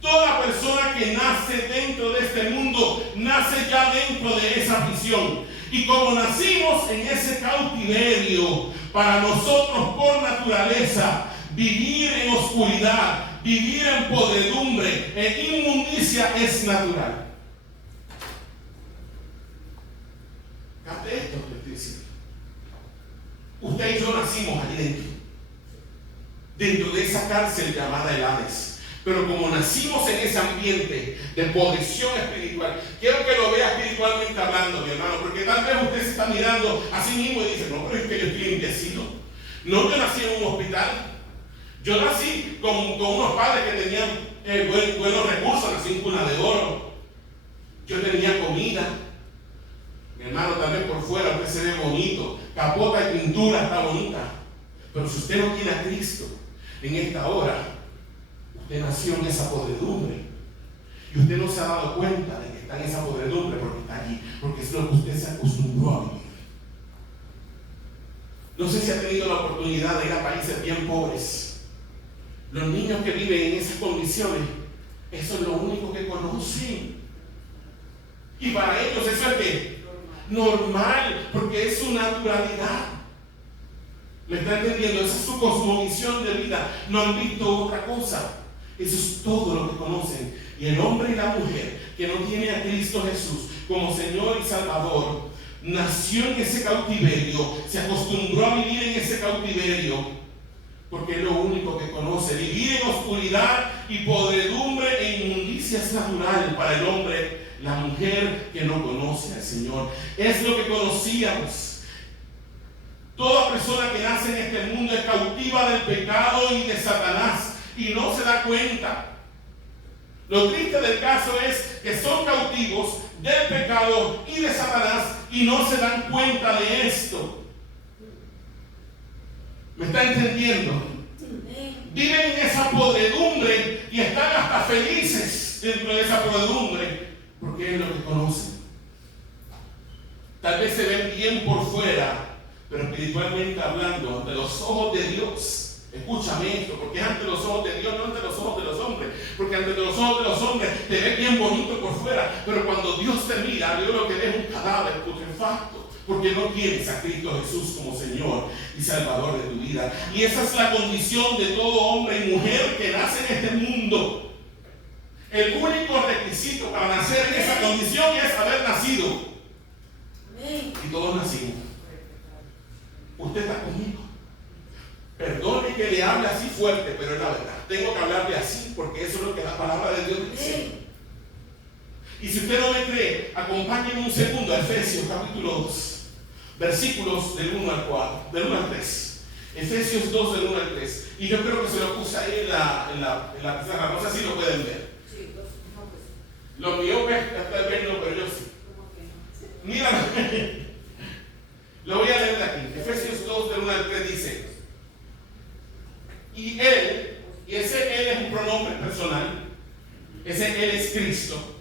Toda persona que nace dentro de este mundo nace ya dentro de esa prisión. Y como nacimos en ese cautiverio, para nosotros por naturaleza, vivir en oscuridad, vivir en podredumbre, en inmundicia es natural. Capte esto que estoy diciendo. Usted y yo nacimos allí dentro de esa cárcel llamada el Hades. Pero como nacimos en ese ambiente de podrición espiritual, quiero que lo vea espiritualmente hablando, mi hermano, porque tal vez usted se está mirando a sí mismo y dice, no, pero es que yo estoy limpiecito. No, yo nací en un hospital. Yo nací con unos padres que tenían buenos recursos, nací en cuna de oro. Yo tenía comida. Mi hermano, tal vez por fuera usted se ve bonito, capota y pintura está bonita. Pero si usted no tiene a Cristo en esta hora, usted nació en esa podredumbre. Y usted no se ha dado cuenta de que está en esa podredumbre porque está allí, porque es lo que usted se acostumbró a vivir. No sé si ha tenido la oportunidad de ir a países bien pobres. Los niños que viven en esas condiciones, eso es lo único que conocen. Y para ellos eso es que normal, porque es su naturalidad. ¿Me está entendiendo? Esa es su cosmovisión de vida. No han visto otra cosa. Eso es todo lo que conocen. Y el hombre y la mujer que no tiene a Cristo Jesús como Señor y Salvador, nació en ese cautiverio, se acostumbró a vivir en ese cautiverio, porque es lo único que conoce. Vivir en oscuridad y podredumbre e inmundicia es natural para el hombre, la mujer que no conoce al Señor. Es lo que conocíamos. Toda persona que nace en este mundo es cautiva del pecado y de Satanás y no se da cuenta. Lo triste del caso es que son cautivos del pecado y de Satanás y no se dan cuenta de esto. ¿Me está entendiendo? Viven en esa podredumbre y están hasta felices dentro de esa podredumbre porque es lo que conocen. Tal vez se ven bien por fuera, pero espiritualmente hablando, ante los ojos de Dios, escúchame esto, porque es ante los ojos de Dios, no ante los ojos de los hombres, porque ante los ojos de los hombres te ves bien bonito por fuera, pero cuando Dios te mira, Dios lo que ve es un cadáver putrefacto, porque no tienes a Cristo Jesús como Señor y Salvador de tu vida. Y esa es la condición de todo hombre y mujer que nace en este mundo. El único requisito para nacer en esa condición es haber nacido. Y todos nacimos. Usted está conmigo. Perdone que le hable así fuerte, pero es la verdad. Tengo que hablarle así porque eso es lo que la palabra de Dios dice. Y si usted no me cree, acompáñenme un segundo a Efesios capítulo 2, versículos del 1 al 4, del 1 al 3. Efesios 2 del 1 al 3. Y yo creo que se lo puse ahí en la pizarra. No sé si lo pueden ver. Lo mío está viendo, pero yo sí. Mira. Lo voy a leer de aquí. Efesios 2 del 1 al 3 dice: y él, y ese él es un pronombre personal, ese él es Cristo.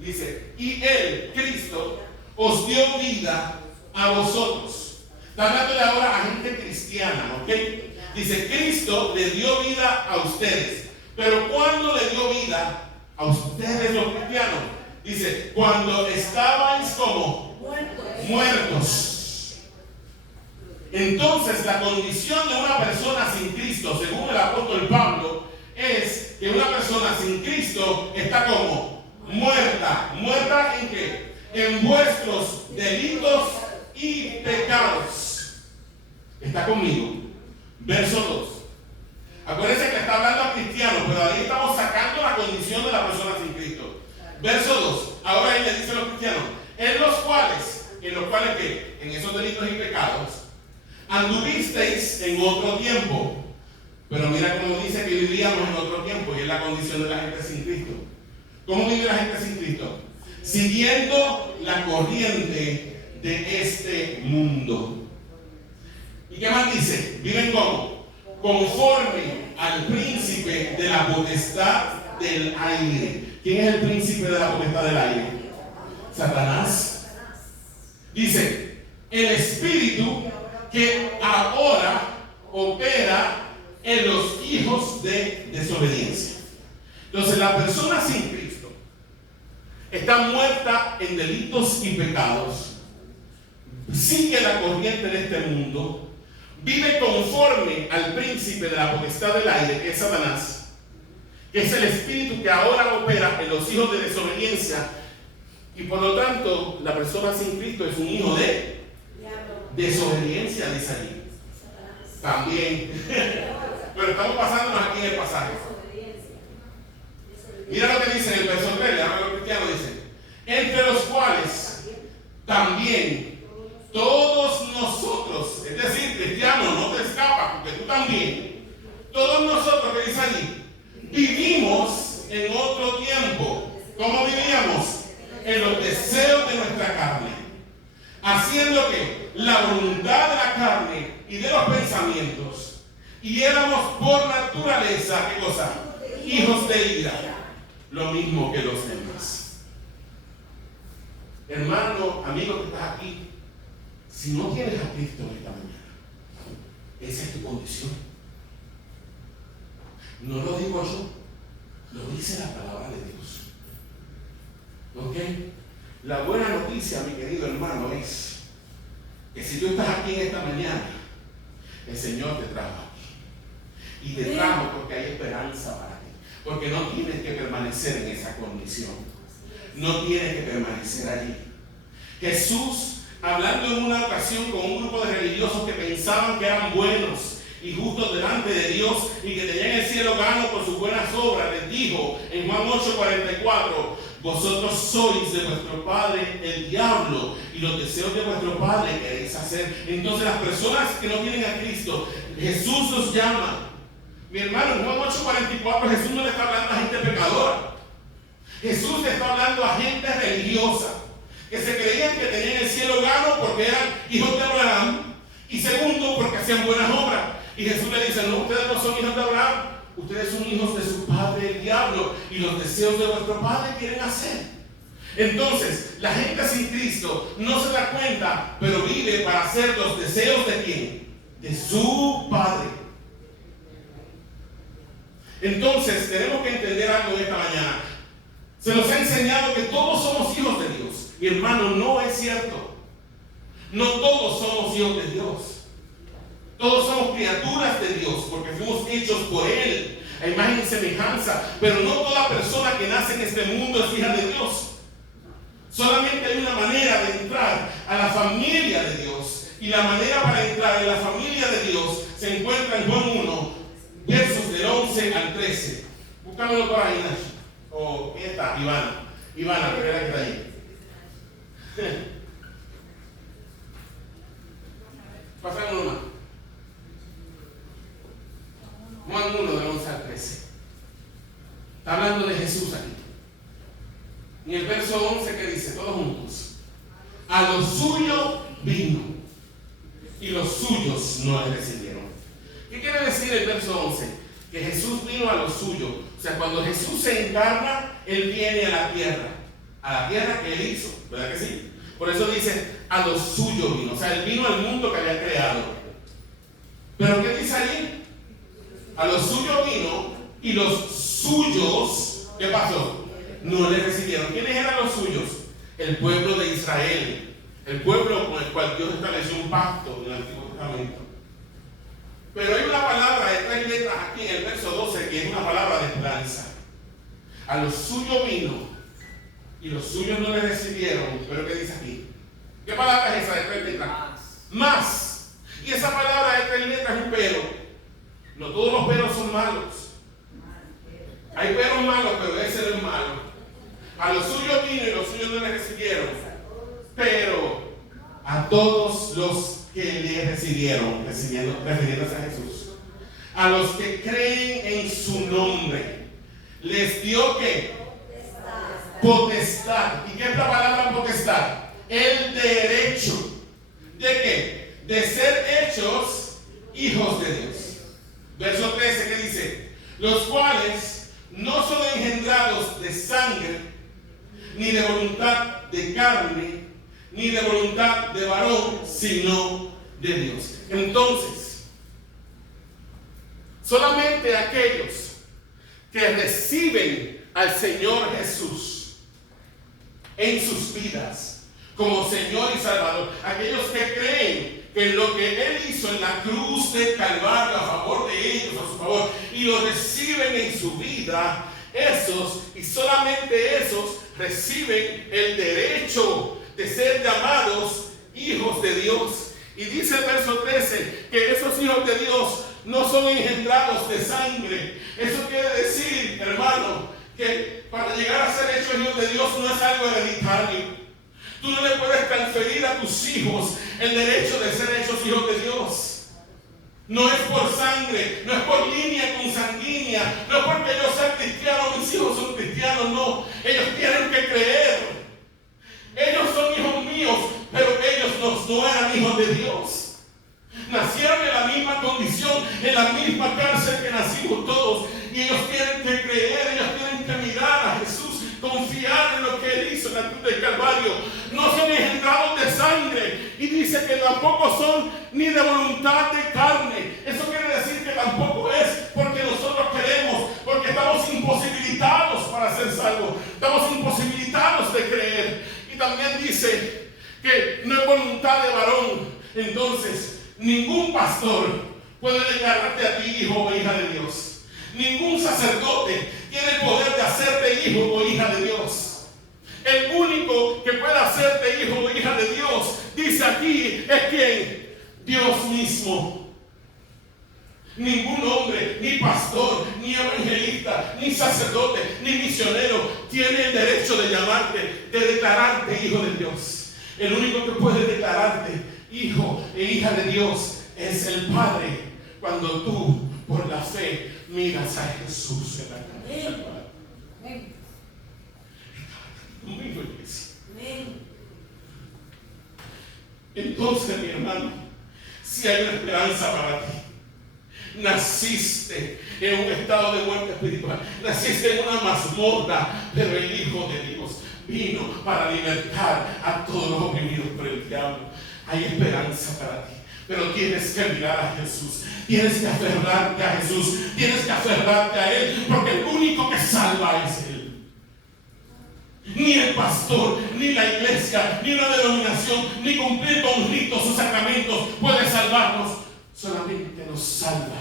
Dice: y él, Cristo, os dio vida a vosotros. Está hablando de ahora a gente cristiana, ¿ok? Dice: Cristo le dio vida a ustedes. Pero ¿cuándo le dio vida a ustedes los cristianos? Dice: cuando estabais como muertos. Entonces la condición de una persona sin Cristo, según el apóstol Pablo, es que una persona sin Cristo está como muerta. ¿Muerta en qué? En vuestros delitos y pecados. ¿Está conmigo? Verso 2. Acuérdense que está hablando a cristianos, pero ahí estamos sacando la condición de la persona sin Cristo. Verso 2. Ahora él le dice a los cristianos: en los cuales ¿qué? En esos delitos y pecados anduvisteis en otro tiempo. Pero mira cómo dice que vivíamos en otro tiempo, y es la condición de la gente sin Cristo. ¿Cómo vive la gente sin Cristo? Siguiendo la corriente de este mundo. ¿Y qué más dice? Viven como conforme al príncipe de la potestad del aire. ¿Quién es el príncipe de la potestad del aire? Satanás. Dice: el espíritu que ahora opera en los hijos de desobediencia. Entonces la persona sin Cristo está muerta en delitos y pecados, sigue la corriente de este mundo, vive conforme al príncipe de la potestad del aire, que es Satanás, que es el espíritu que ahora opera en los hijos de desobediencia, y por lo tanto la persona sin Cristo es un hijo de desobediencia, dice allí. También. Pero estamos pasándonos aquí en el pasaje. Mira lo que dice en el verso 3, le habla a los cristianos, dice: entre los cuales también todos nosotros, es decir, cristiano, no te escapas, porque tú también, todos nosotros, que dice allí, vivimos en otro tiempo. ¿Cómo vivíamos? En los deseos de nuestra carne, haciendo que la voluntad de la carne y de los pensamientos, y éramos por naturaleza, ¿qué cosa? Hijos de ira, lo mismo que los demás. Hermano, amigo que estás aquí, si no tienes a Cristo en esta mañana, esa es tu condición. No lo digo yo, lo dice la palabra de Dios. ¿Ok? La buena noticia, mi querido hermano, es que si tú estás aquí en esta mañana, El Señor te trajo aquí. Y te trajo porque hay esperanza para ti. Porque no tienes que permanecer en esa condición. No tienes que permanecer allí. Jesús, hablando en una ocasión con un grupo de religiosos que pensaban que eran buenos y justos delante de Dios y que tenían el cielo gano por sus buenas obras, les dijo en Juan 8:44: vosotros sois de vuestro padre el diablo y los deseos de vuestro padre queréis hacer. Entonces las personas que no tienen a Cristo, Jesús los llama. Mi hermano, en Juan 8:44 Jesús no le está hablando a gente pecadora. Jesús le está hablando a gente religiosa que se creían que tenían el cielo gano porque eran hijos de Abraham, y segundo, porque hacían buenas obras. Y Jesús le dice: no, ustedes no son hijos de Abraham, ustedes son hijos de su padre el diablo, y los deseos de vuestro padre quieren hacer. Entonces, la gente sin Cristo no se da cuenta, pero vive para hacer los deseos de ¿quién? De su padre. Entonces, tenemos que entender algo de esta mañana. Se nos ha enseñado que todos somos hijos de Dios. Y hermano, no es cierto. No todos somos hijos de Dios. Todos somos criaturas de Dios porque fuimos hechos por Él a imagen y semejanza. Pero no toda persona que nace en este mundo es hija de Dios. Solamente hay una manera de entrar a la familia de Dios. Y la manera para entrar en la familia de Dios se encuentra en Juan 1, versos del 11 al 13. Búscamelo por ahí, Nacho. O ¿quién está? Ivana, primera que está ahí. Pasamos uno más. Juan 1, del 11 al 13. Está hablando de Jesús aquí. En el verso 11 que dice, todos juntos: a lo suyo vino, y los suyos no le recibieron. ¿Qué quiere decir el verso 11? Que Jesús vino a lo suyo. O sea, cuando Jesús se encarna, Él viene a la tierra que Él hizo, ¿verdad que sí? Por eso dice, a lo suyo vino. O sea, Él vino al mundo que había creado. ¿Pero qué dice ahí? A lo suyo vino, y los suyos, ¿qué pasó? No le recibieron. ¿Quiénes eran los suyos? El pueblo de Israel. El pueblo con el cual Dios estableció un pacto en el Antiguo Testamento. Pero hay una palabra de 3 letras aquí en el verso 12 que es una palabra de esperanza. A lo suyo vino, y los suyos no le recibieron. ¿Pero qué dice aquí? ¿Qué palabra es esa de 3 letras? Más. Y esa palabra de 3 letras es un pero. No todos los peros son malos. Hay peros malos, pero ese no es malo. A los suyos vino y los suyos no le recibieron. Pero a todos los que le recibieron, refiriéndose a Jesús, a los que creen en su nombre, les dio ¿qué? Potestad. ¿Y qué es la palabra potestad? El derecho. ¿De qué? De ser hechos hijos de Dios. Verso 13 que dice: los cuales no son engendrados de sangre, ni de voluntad de carne, ni de voluntad de varón, sino de Dios. Entonces, solamente aquellos que reciben al Señor Jesús en sus vidas como Señor y Salvador, aquellos que creen que lo que Él hizo en la cruz de Calvario a favor de ellos, a su favor, y lo reciben en su vida, esos, y solamente esos, reciben el derecho de ser llamados hijos de Dios. Y dice el verso 13 que esos hijos de Dios no son engendrados de sangre. Eso quiere decir, hermano, que para llegar a ser hechos hijos de Dios no es algo hereditario. Tú no le puedes transferir a tus hijos el derecho de ser hechos hijos de Dios. No es por sangre, no es por línea consanguínea, no es porque yo sea cristiano, mis hijos son cristianos, no. Ellos tienen que creer. Ellos son hijos míos, pero ellos no eran hijos de Dios. Nacieron en la misma condición, en la misma cárcel que nacimos todos. Y ellos tienen que creer, ellos tienen que mirar a Jesús, confiar en lo que Él hizo en la cruz del Calvario. No son engendrados de sangre. Y dice que tampoco son ni de voluntad de carne. Eso quiere decir que tampoco es porque nosotros queremos, porque estamos imposibilitados para ser salvos. Estamos imposibilitados de creer. Y también dice que no es voluntad de varón. Entonces, ningún pastor puede declararte a ti hijo o hija de Dios. Ningún sacerdote tiene el poder de hacerte hijo o hija de Dios. El único que puede hacerte hijo o hija de Dios, dice aquí, es quien, Dios mismo. Ningún hombre, ni pastor, ni evangelista, ni sacerdote, ni misionero tiene el derecho de llamarte, de declararte hijo de Dios. El único que puede declararte hijo e hija de Dios es el Padre, cuando tú por la fe miras a Jesús en la cara del Padre. Conmigo, iglesia. Entonces, mi hermano, si hay una esperanza para ti. Naciste en un estado de muerte espiritual, naciste en una mazmorra, pero el Hijo de Dios vino para libertar a todos los oprimidos por el diablo. Hay esperanza para ti, pero tienes que mirar a Jesús, tienes que aferrarte a Jesús, tienes que aferrarte a Él, porque el único que salva es Él. Ni el pastor, ni la iglesia, ni una denominación, ni cumplir con ritos o sacramentos puede salvarnos. Solamente nos salva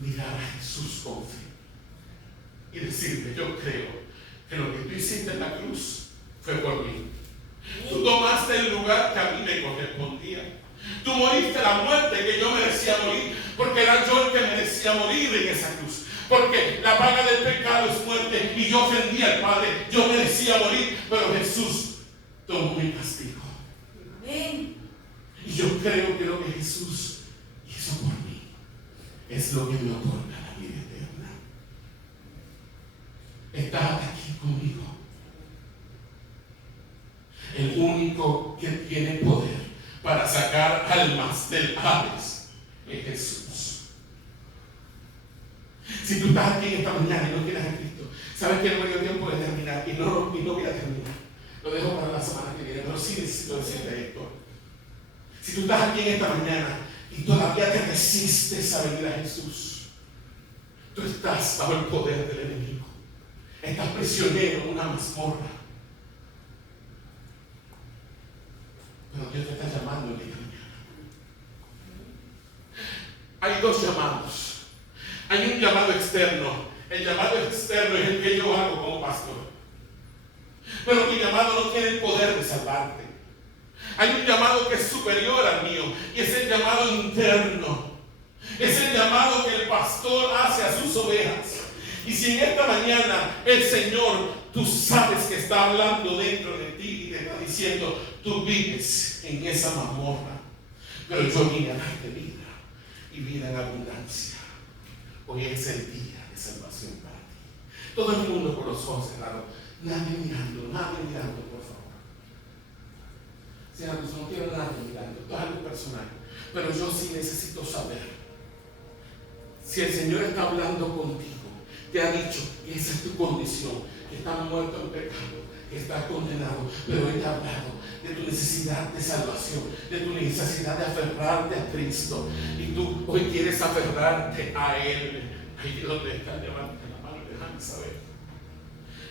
mirar a Jesús con fe y decirle: yo creo que lo que tú hiciste en la cruz fue por mí. Tú tomaste el lugar que a mí me correspondía. Tú moriste la muerte que yo merecía morir, porque era yo el que merecía morir en esa cruz. Porque la paga del pecado es muerte y yo ofendí al Padre. Yo merecía morir, pero Jesús tomó mi castigo. Amén. Y yo creo que lo que Jesús hizo por mí es lo que me otorga la vida eterna. Estás aquí conmigo. El único que tiene poder para sacar almas del Hades es Jesús. Si tú estás aquí en esta mañana y no quieres a Cristo, sabes que no me dio tiempo de terminar y no voy a terminar. Lo dejo para la semana que viene, pero sí necesito decirte esto. Si tú estás aquí en esta mañana y todavía te resistes a venir a Jesús, tú estás bajo el poder del enemigo. Estás prisionero en una mazmorra. Pero Dios te está llamando en esta mañana. Hay dos llamados. Hay un llamado externo. El llamado externo es el que yo hago como pastor. Pero mi llamado no tiene el poder de salvarte. Hay un llamado que es superior al mío y es el llamado interno. Es el llamado que el pastor hace a sus ovejas. Y si en esta mañana el Señor, tú sabes que está hablando dentro de ti y te está diciendo: tú vives en esa mazmorra, pero yo vine a darte vida y vida en abundancia. Hoy es el día de salvación para ti. Todo el mundo con los ojos cerrados, nadie mirando, por favor. Señor, no quiero nadie mirando, esto es algo personal, pero yo sí necesito saber si el Señor está hablando contigo, te ha dicho que esa es tu condición, que estás muerto en pecado, que estás condenado, pero Él te ha hablado de tu necesidad de salvación, de tu necesidad de aferrarte a Cristo, y tú hoy quieres aferrarte a Él. Ahí es donde está, levanta la mano y déjame saber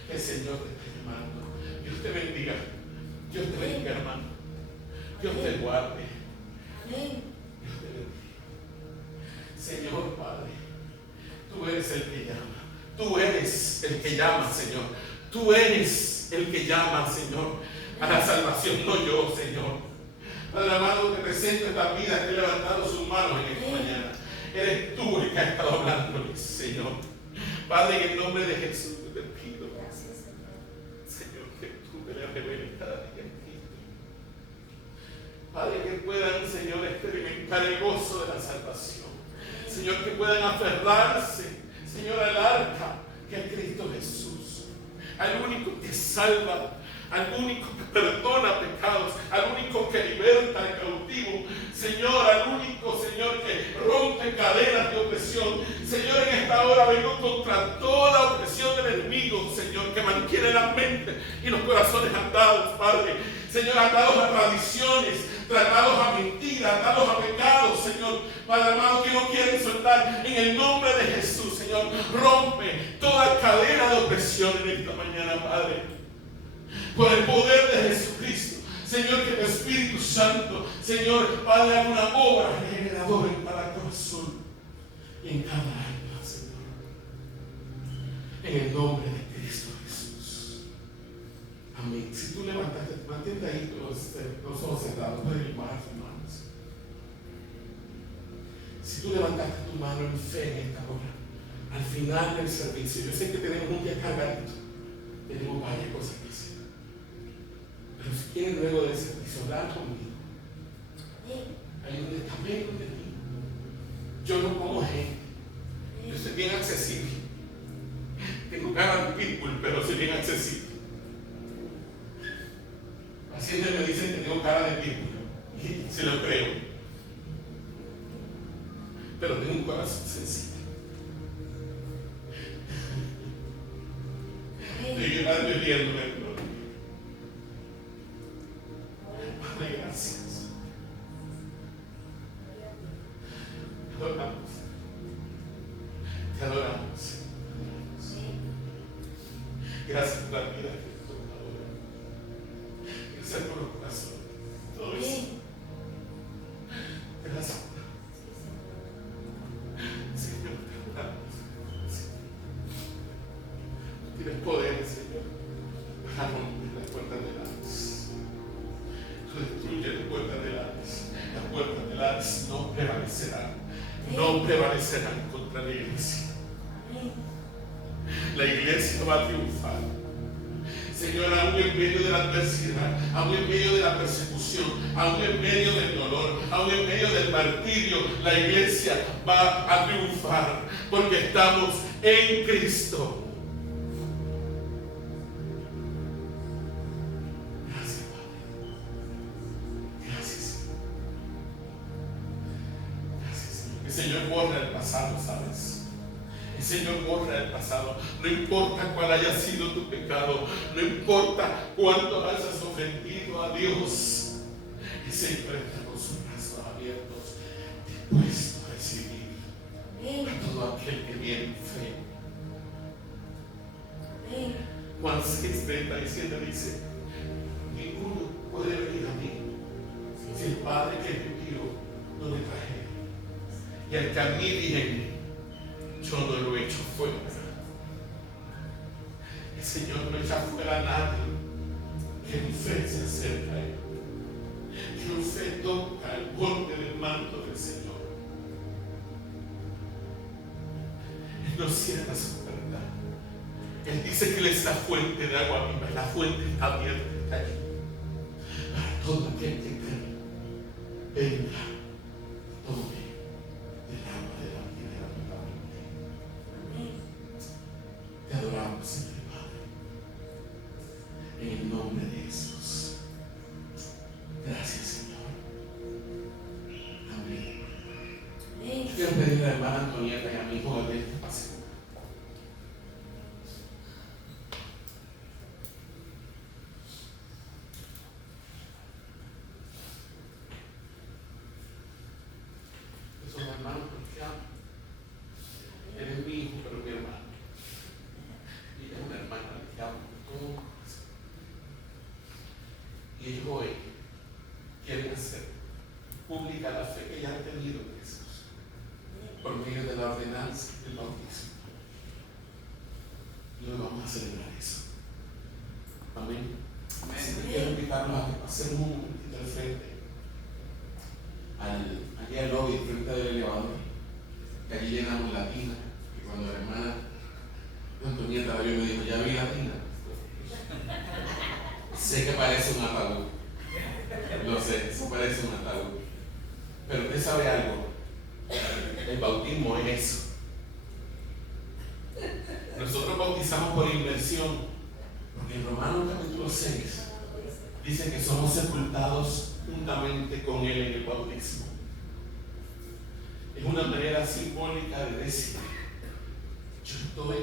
que el Señor te está llamando. Dios te bendiga, Dios te bendiga, hermano. Dios te guarde. Amén. Dios te bendiga. Señor Padre, tú eres el que llama. Tú eres el que llama, Señor. Tú eres el que llama, Señor, a la salvación, no yo, Señor. Padre amado, te presento esta vida que he levantado sus manos en esta mañana. Eres tú el que ha estado hablándoles, Señor. Padre, en el nombre de Jesús te pido, Señor, que tú me le reveles cada día en Cristo. Padre, que puedan, Señor, experimentar el gozo de la salvación. Señor, que puedan aferrarse, Señor, al arca que es Cristo Jesús, al único que salva, al único que perdona pecados, al único que liberta al cautivo, Señor, al único, Señor, que rompe cadenas de opresión. Señor, en esta hora vengo contra toda opresión del enemigo, Señor, que mantiene la mente y los corazones atados, Padre. Señor, atados a tradiciones, tratados a mentiras, atados a pecados, Señor, Padre amado, que no quieren soltar. En el nombre de Jesús, Señor, rompe toda cadena de opresión en esta mañana, Padre. Por el poder de Jesucristo, Señor, que tu Espíritu Santo, Señor, va a dar una obra regeneradora en cada corazón y en cada alma, Señor. En el nombre de Cristo Jesús. Amén. Si tú levantaste, mantente ahí los ojos cerrados, puedes ir más, hermanos. Si tú levantaste tu mano en fe en esta hora, al final del servicio, yo sé que tenemos un día cargadito, tenemos varias cosas que hacer. Pero si quieres luego del servicio hablar conmigo, hay un testamento de mí. Yo no como gente, yo soy bien accesible. Tengo cara de pitbull, pero soy bien accesible. Pacientes me dicen que tengo cara de pitbull y se lo creo, pero tengo un corazón sensible. Estoy llorando y riéndome. Padre, gracias. Te adoramos. Te adoramos. Gracias por la vida que tú adoras. Gracias por los corazones. Todo eso. Gracias. Señor, te adoramos. Tienes poder, Señor, para romper las puertas del Hades. Tú destruyes las puertas del Hades. Las puertas del Hades no prevalecerán. No prevalecerán contra la iglesia. La iglesia va a triunfar. Señor, aún en medio de la adversidad, aún en medio de la persecución, aún en medio del dolor, aún en medio del martirio, la iglesia va a triunfar porque estamos en Cristo. Gracias, Padre. Gracias. Gracias. El Señor borra el pasado, ¿sabes? El Señor borra el pasado. No importa cuál haya sido tu pecado, no importa cuánto hayas ofendido a Dios, el Señor está con sus brazos abiertos, dispuesto a recibir a todo aquel que viene en fe. Juan 6:37 dice: ninguno puede venir a mí si el Padre que me envió no me trajera. Y el que a mí viene, yo no lo echo fuera. El Señor no echa fuera a nadie que en fe se acerca a Él, que en fe toca el borde del manto del Señor. Él no cierra su verdad. Él dice que Él es la fuente de agua viva. La fuente está abierta, está allí para todo aquel que cree. Venga, tome del agua de la vida gratuitamente. Te adoramos, Señor Padre, en el nombre de Jesús. Gracias, Señor. Amén. Yo quiero pedirle a la hermana Antonieta y a mi hijo que este pase. Es un hermano cristiano. Él es mi hijo, pero mi hermano. Y ella es una hermana que amo con todo corazón. Y ellos hoy quieren hacer pública la fe que ya han tenido en Jesús por medio de la ordenanza del bautismo. Y hoy vamos a celebrar eso. Amén. Así que quiero invitarlos a que pasemos un momentito al frente, allí al lobby, frente del elevador, que allí llenamos la tina. Y cuando la hermana Antonieta la vio, me dijo: ¿ya vi la tina? Sé que parece un ataúd. Lo sé, eso parece un ataúd. Pero usted sabe algo. El bautismo es eso. Nosotros bautizamos por inmersión, porque en Romanos capítulo 6 dice que somos sepultados juntamente con Él en el bautismo. Es una manera simbólica de decir: yo estoy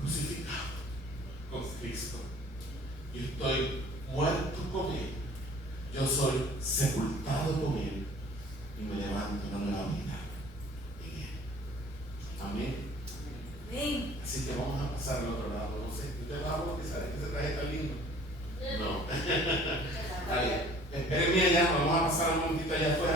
crucificado con Cristo, yo estoy muerto con Él, yo soy sepultado con Él y me levanto en una nueva vida en Él. Amén. Así que vamos a pasar al otro lado. No sé, ¿usted va a bautizar? ¿Es que se traje tan lindo? No. Está bien. está allá afuera